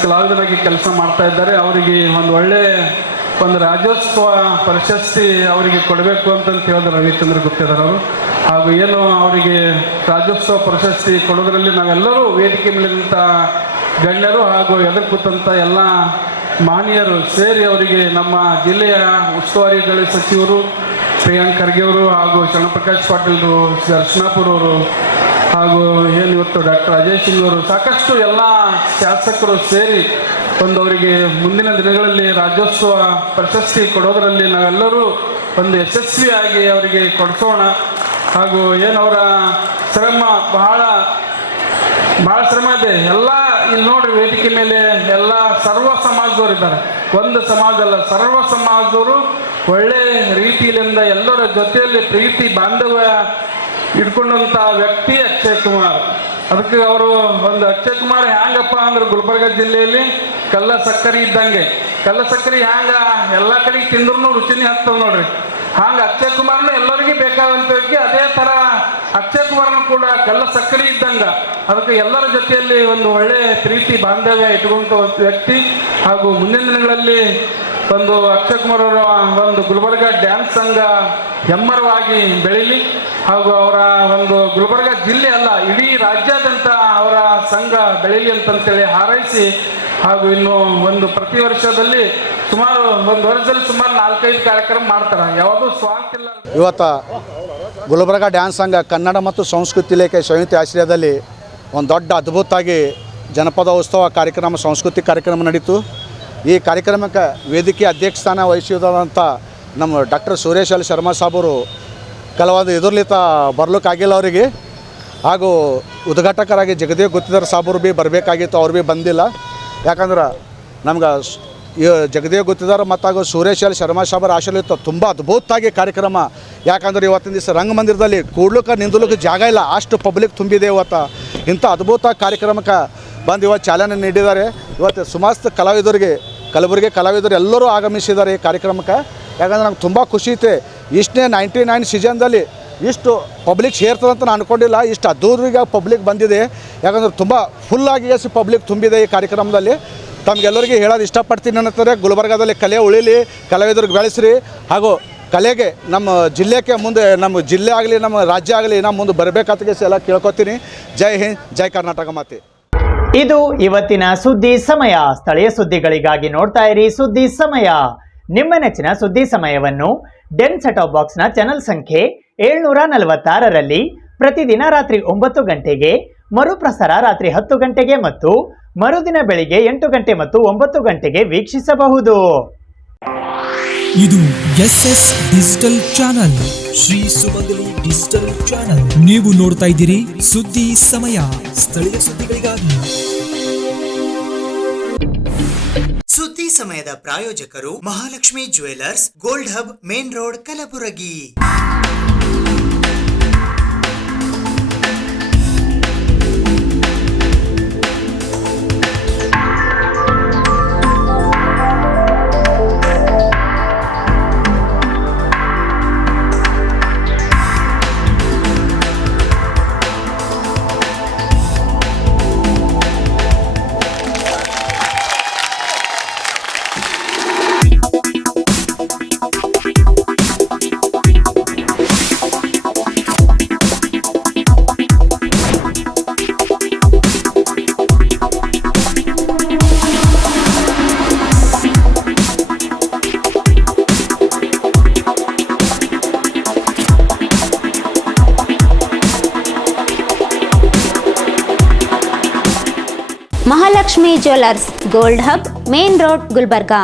ಕಲಾವಿದನಾಗಿ ಕೆಲಸ ಮಾಡ್ತಾ ಇದ್ದಾರೆ. ಅವರಿಗೆ ಒಂದು ಒಳ್ಳೆ ರಾಜ್ಯೋತ್ಸವ ಪ್ರಶಸ್ತಿ ಅವರಿಗೆ ಕೊಡಬೇಕು ಅಂತಂತ ಹೇಳಿದ್ರು ರವಿಚಂದ್ರ ಗುತ್ತೇದಾರ್ ಅವರು. ಹಾಗೂ ಏನು ಅವರಿಗೆ ರಾಜ್ಯೋತ್ಸವ ಪ್ರಶಸ್ತಿ ಕೊಡೋದ್ರಲ್ಲಿ ನಾವೆಲ್ಲರೂ ವೇದಿಕೆ ಮೇಲಿಂತ ಗಣ್ಯರು ಹಾಗೂ ಎದುರು ಕೂತಂಥ ಎಲ್ಲ ಮಾನ್ಯರು ಸೇರಿ ಅವರಿಗೆ ನಮ್ಮ ಜಿಲ್ಲೆಯ ಉಸ್ತುವಾರಿ ಸಚಿವರು ಪ್ರಿಯಾಂಕ್ ಖರ್ಗೆ ಅವರು ಹಾಗೂ ಶರಣಪ್ರಕಾಶ್ ಪಾಟೀಲ್ರು, ದರ್ಶನಾಪುರ ಅವರು ಹಾಗೂ ಏನು ಇವತ್ತು ಡಾಕ್ಟರ್ ಅಜಯ್ ಸಿಂಗ್ ಅವರು, ಸಾಕಷ್ಟು ಎಲ್ಲ ಶಾಸಕರು ಸೇರಿ ಅವರಿಗೆ ಮುಂದಿನ ದಿನಗಳಲ್ಲಿ ರಾಜ್ಯೋತ್ಸವ ಪ್ರಶಸ್ತಿ ಕೊಡೋದರಲ್ಲಿ ನಾವೆಲ್ಲರೂ ಯಶಸ್ವಿಯಾಗಿ ಅವರಿಗೆ ಕೊಡಿಸೋಣ. ಹಾಗೂ ಏನವರ ಶ್ರಮ ಭಾಳ ಶ್ರಮ ಇದೆ. ಎಲ್ಲ ಇಲ್ಲಿ ನೋಡ್ರಿ ವೇದಿಕೆ ಮೇಲೆ ಎಲ್ಲ ಸರ್ವ ಸಮಾಜದವರು ಇದ್ದಾರೆ, ಒಂದು ಸಮಾಜ ಅಲ್ಲ, ಸರ್ವ ಸಮಾಜದವರು ಒಳ್ಳೆ ರೀತಿಯಿಂದ ಎಲ್ಲರ ಜೊತೆಯಲ್ಲಿ ಪ್ರೀತಿ ಬಾಂಧವ್ಯ ಇಟ್ಕೊಂಡಂಥ ವ್ಯಕ್ತಿ ಅಕ್ಷಯ್ ಕುಮಾರ್. ಅದಕ್ಕೆ ಅವರು ಅಕ್ಷಯ್ ಕುಮಾರ್ ಹ್ಯಾಂಗಪ್ಪ ಅಂದ್ರೆ ಗುಲ್ಬರ್ಗ ಜಿಲ್ಲೆಯಲ್ಲಿ ಕಲ್ಲ ಸಕ್ಕರೆ ಇದ್ದಂಗೆ, ಕಲ್ಲ ಸಕ್ಕರೆ ಹ್ಯಾಂಗ ಎಲ್ಲ ಕಡೆಗೆ ತಿಂದ್ರೂ ರುಚಿನೇ ಹತ್ತದ ನೋಡ್ರಿ, ಹಾಂಗೆ ಅಕ್ಷಯ್ ಕುಮಾರ್ನು ಎಲ್ಲರಿಗೂ ಬೇಕಾದಂಥ ವ್ಯಕ್ತಿ. ಅದೇ ಥರ ಅಕ್ಷಯ್ ಕುಮಾರ್ನು ಕೂಡ ಕಲ್ಲ ಸಕ್ಕರೆ ಇದ್ದಂಗ, ಅದಕ್ಕೆ ಎಲ್ಲರ ಜೊತೆಯಲ್ಲಿ ಒಳ್ಳೆ ಪ್ರೀತಿ ಬಾಂಧವ್ಯ ಇಟ್ಕೊಂತ ವ್ಯಕ್ತಿ. ಹಾಗೂ ಮುಂದಿನ ದಿನಗಳಲ್ಲಿ ಅಕ್ಷಯ್ ಕುಮಾರ್ ಅವರ ಗುಲ್ಬರ್ಗ ಡ್ಯಾನ್ಸ್ ಸಂಘ ಹೆಮ್ಮರವಾಗಿ ಬೆಳೀಲಿ. ಹಾಗೂ ಅವರ ಗುಲ್ಬರ್ಗ ಜಿಲ್ಲೆ ಅಲ್ಲ, ಇಡೀ ರಾಜ್ಯಾದ್ಯಂತ ಅವರ ಸಂಘ ಬೆಳೀಲಿ ಅಂತಂತೇಳಿ ಹಾರೈಸಿ, ಹಾಗೂ ಇನ್ನು ಪ್ರತಿ ವರ್ಷದಲ್ಲಿ ಸುಮಾರು ವರ್ಷದಲ್ಲಿ ಸುಮಾರು 4-5 ಕಾರ್ಯಕ್ರಮ ಮಾಡ್ತಾರೆ, ಯಾವುದೂ ಸ್ವಾರ್ಥ ಇಲ್ಲ. ಇವತ್ತು ಗುಲ್ಬರ್ಗ ಡ್ಯಾನ್ಸ್ ಸಂಘ ಕನ್ನಡ ಮತ್ತು ಸಂಸ್ಕೃತಿ ಇಲಾಖೆ ಸಂಯುಕ್ತ ಆಶ್ರಯದಲ್ಲಿ ಒಂದು ದೊಡ್ಡ ಅದ್ಭುತವಾಗಿ ಜನಪದ ಉತ್ಸವ ಕಾರ್ಯಕ್ರಮ, ಸಾಂಸ್ಕೃತಿಕ ಕಾರ್ಯಕ್ರಮ ನಡೀತು. ಈ ಕಾರ್ಯಕ್ರಮಕ್ಕೆ ವೇದಿಕೆ ಅಧ್ಯಕ್ಷ ಸ್ಥಾನ ವಹಿಸಿದಂಥ ನಮ್ಮ ಡಾಕ್ಟರ್ ಸುರೇಶ್ ಎಲ್ ಶರ್ಮಾ ಸಾಬರು ಕೆಲವೊಂದು ಎದುರ್ಲಿತ ಬರ್ಲಿಕ್ಕಾಗಿಲ್ಲ ಅವರಿಗೆ. ಹಾಗೂ ಉದ್ಘಾಟಕರಾಗಿ ಜಗದೇವ್ ಗುತ್ತೇದಾರ್ ಸಾಬರು ಬರಬೇಕಾಗಿತ್ತು, ಅವ್ರು ಬಂದಿಲ್ಲ. ಯಾಕಂದ್ರೆ ನಮ್ಗೆ ಜಗದೇವ್ ಗುತ್ತೇದಾರ್ ಮತ್ತು ಸುರೇಶ್ ಎಲ್ ಶರ್ಮಾ ಸಾಬರ್ ಆಶೀರ್ಲಿತ್ತು ತುಂಬ ಅದ್ಭುತವಾಗಿ ಕಾರ್ಯಕ್ರಮ. ಯಾಕಂದ್ರೆ ಇವತ್ತಿನ ದಿವಸ ರಂಗಮಂದಿರದಲ್ಲಿ ಕೂಡ್ಲಿಕ್ಕೆ ನಿಂದಲಿಕ್ಕೆ ಜಾಗ ಇಲ್ಲ, ಅಷ್ಟು ಪಬ್ಲಿಕ್ ತುಂಬಿದೆ. ಇವತ್ತು ಇಂಥ ಅದ್ಭುತ ಕಾರ್ಯಕ್ರಮಕ್ಕೆ ಬಂದು ಇವತ್ತು ಚಾಲನೆ ನೀಡಿದ್ದಾರೆ. ಇವತ್ತು ಸುಮಾರು ಕಲಾವಿದರಿಗೆ, ಕಲಬುರಗಿ ಕಲಾವಿದರು ಎಲ್ಲರೂ ಆಗಮಿಸಿದ್ದಾರೆ ಈ ಕಾರ್ಯಕ್ರಮಕ್ಕೆ. ಯಾಕಂದ್ರೆ ನಂಗೆ ತುಂಬ ಖುಷಿ ಐತೆ. ಇಷ್ಟೇ 99 ಸೀಸನ್ದಲ್ಲಿ ಇಷ್ಟು ಪಬ್ಲಿಕ್ ಸೇರ್ತದಂತ ನಾನು ಅಂದ್ಕೊಂಡಿಲ್ಲ, ಇಷ್ಟು ಅದ್ದೂರಿಗೆ ಪಬ್ಲಿಕ್ ಬಂದಿದೆ. ಯಾಕಂದ್ರೆ ತುಂಬ ಫುಲ್ಲಾಗಿ ಪಬ್ಲಿಕ್ ತುಂಬಿದೆ ಈ ಕಾರ್ಯಕ್ರಮದಲ್ಲಿ. ತಮಗೆಲ್ಲರಿಗೆ ಹೇಳೋದು ಇಷ್ಟಪಡ್ತೀನಿ ಅನ್ನತ್ತಾರೆ, ಗುಲ್ಬರ್ಗಾದಲ್ಲಿ ಕಲೆ ಉಳಿಲಿ, ಕಲಾವಿದರಿಗೆ ಬೆಳೆಸ್ರಿ, ಹಾಗೂ ಕಲೆಗೆ ನಮ್ಮ ಜಿಲ್ಲೆಗೆ ಮುಂದೆ, ನಮ್ಮ ಜಿಲ್ಲೆ ಆಗಲಿ ನಮ್ಮ ರಾಜ್ಯ ಆಗಲಿ ನಮ್ಮ ಮುಂದೆ ಬರಬೇಕಂತ ಎಲ್ಲ ಕೇಳ್ಕೊತೀನಿ. ಜೈ ಹಿಂದ್, ಜೈ ಕರ್ನಾಟಕ ಮಾತೆ. ಇದು ಇವತ್ತಿನ ಸುದ್ದಿ ಸಮಯ. ಸ್ಥಳೀಯ ಸುದ್ದಿಗಳಿಗಾಗಿ ನೋಡ್ತಾ ಇರಿ ಸುದ್ದಿ ಸಮಯ. ನಿಮ್ಮ ನೆಚ್ಚಿನ ಸುದ್ದಿ ಸಮಯವನ್ನು ಡೆನ್ ಸೆಟ್ ಆಫ್ ಬಾಕ್ಸ್ನ ಚಾನೆಲ್ ಸಂಖ್ಯೆ 746ರಲ್ಲಿ ಪ್ರತಿದಿನ ರಾತ್ರಿ 9 ಗಂಟೆಗೆ, ಮರುಪ್ರಸಾರ ರಾತ್ರಿ 10 ಗಂಟೆಗೆ ಮತ್ತು ಮರುದಿನ ಬೆಳಿಗ್ಗೆ 8 ಗಂಟೆ ಮತ್ತು 9 ಗಂಟೆಗೆ ವೀಕ್ಷಿಸಬಹುದು. ಇದು SS ಡಿಜಿಟಲ್ ಚಾನಲ್, ಶ್ರೀ ಸುಮಂಗಲಿ ಡಿಜಿಟಲ್ ಚಾನಲ್. ನೀವು ನೋಡ್ತಾ ಇದ್ದೀರಿ ಸುದ್ದಿ ಸಮಯ, ಸ್ಥಳೀಯ ಸುದ್ದಿಗಳಿಗಾಗಿ. ಸುದ್ದಿ ಸಮಯದ ಪ್ರಾಯೋಜಕರು Mahalakshmi jewellers, gold hub, main road, Kalaburagi. Mahalakshmi jewellers, gold hub, main road, Gulbarga.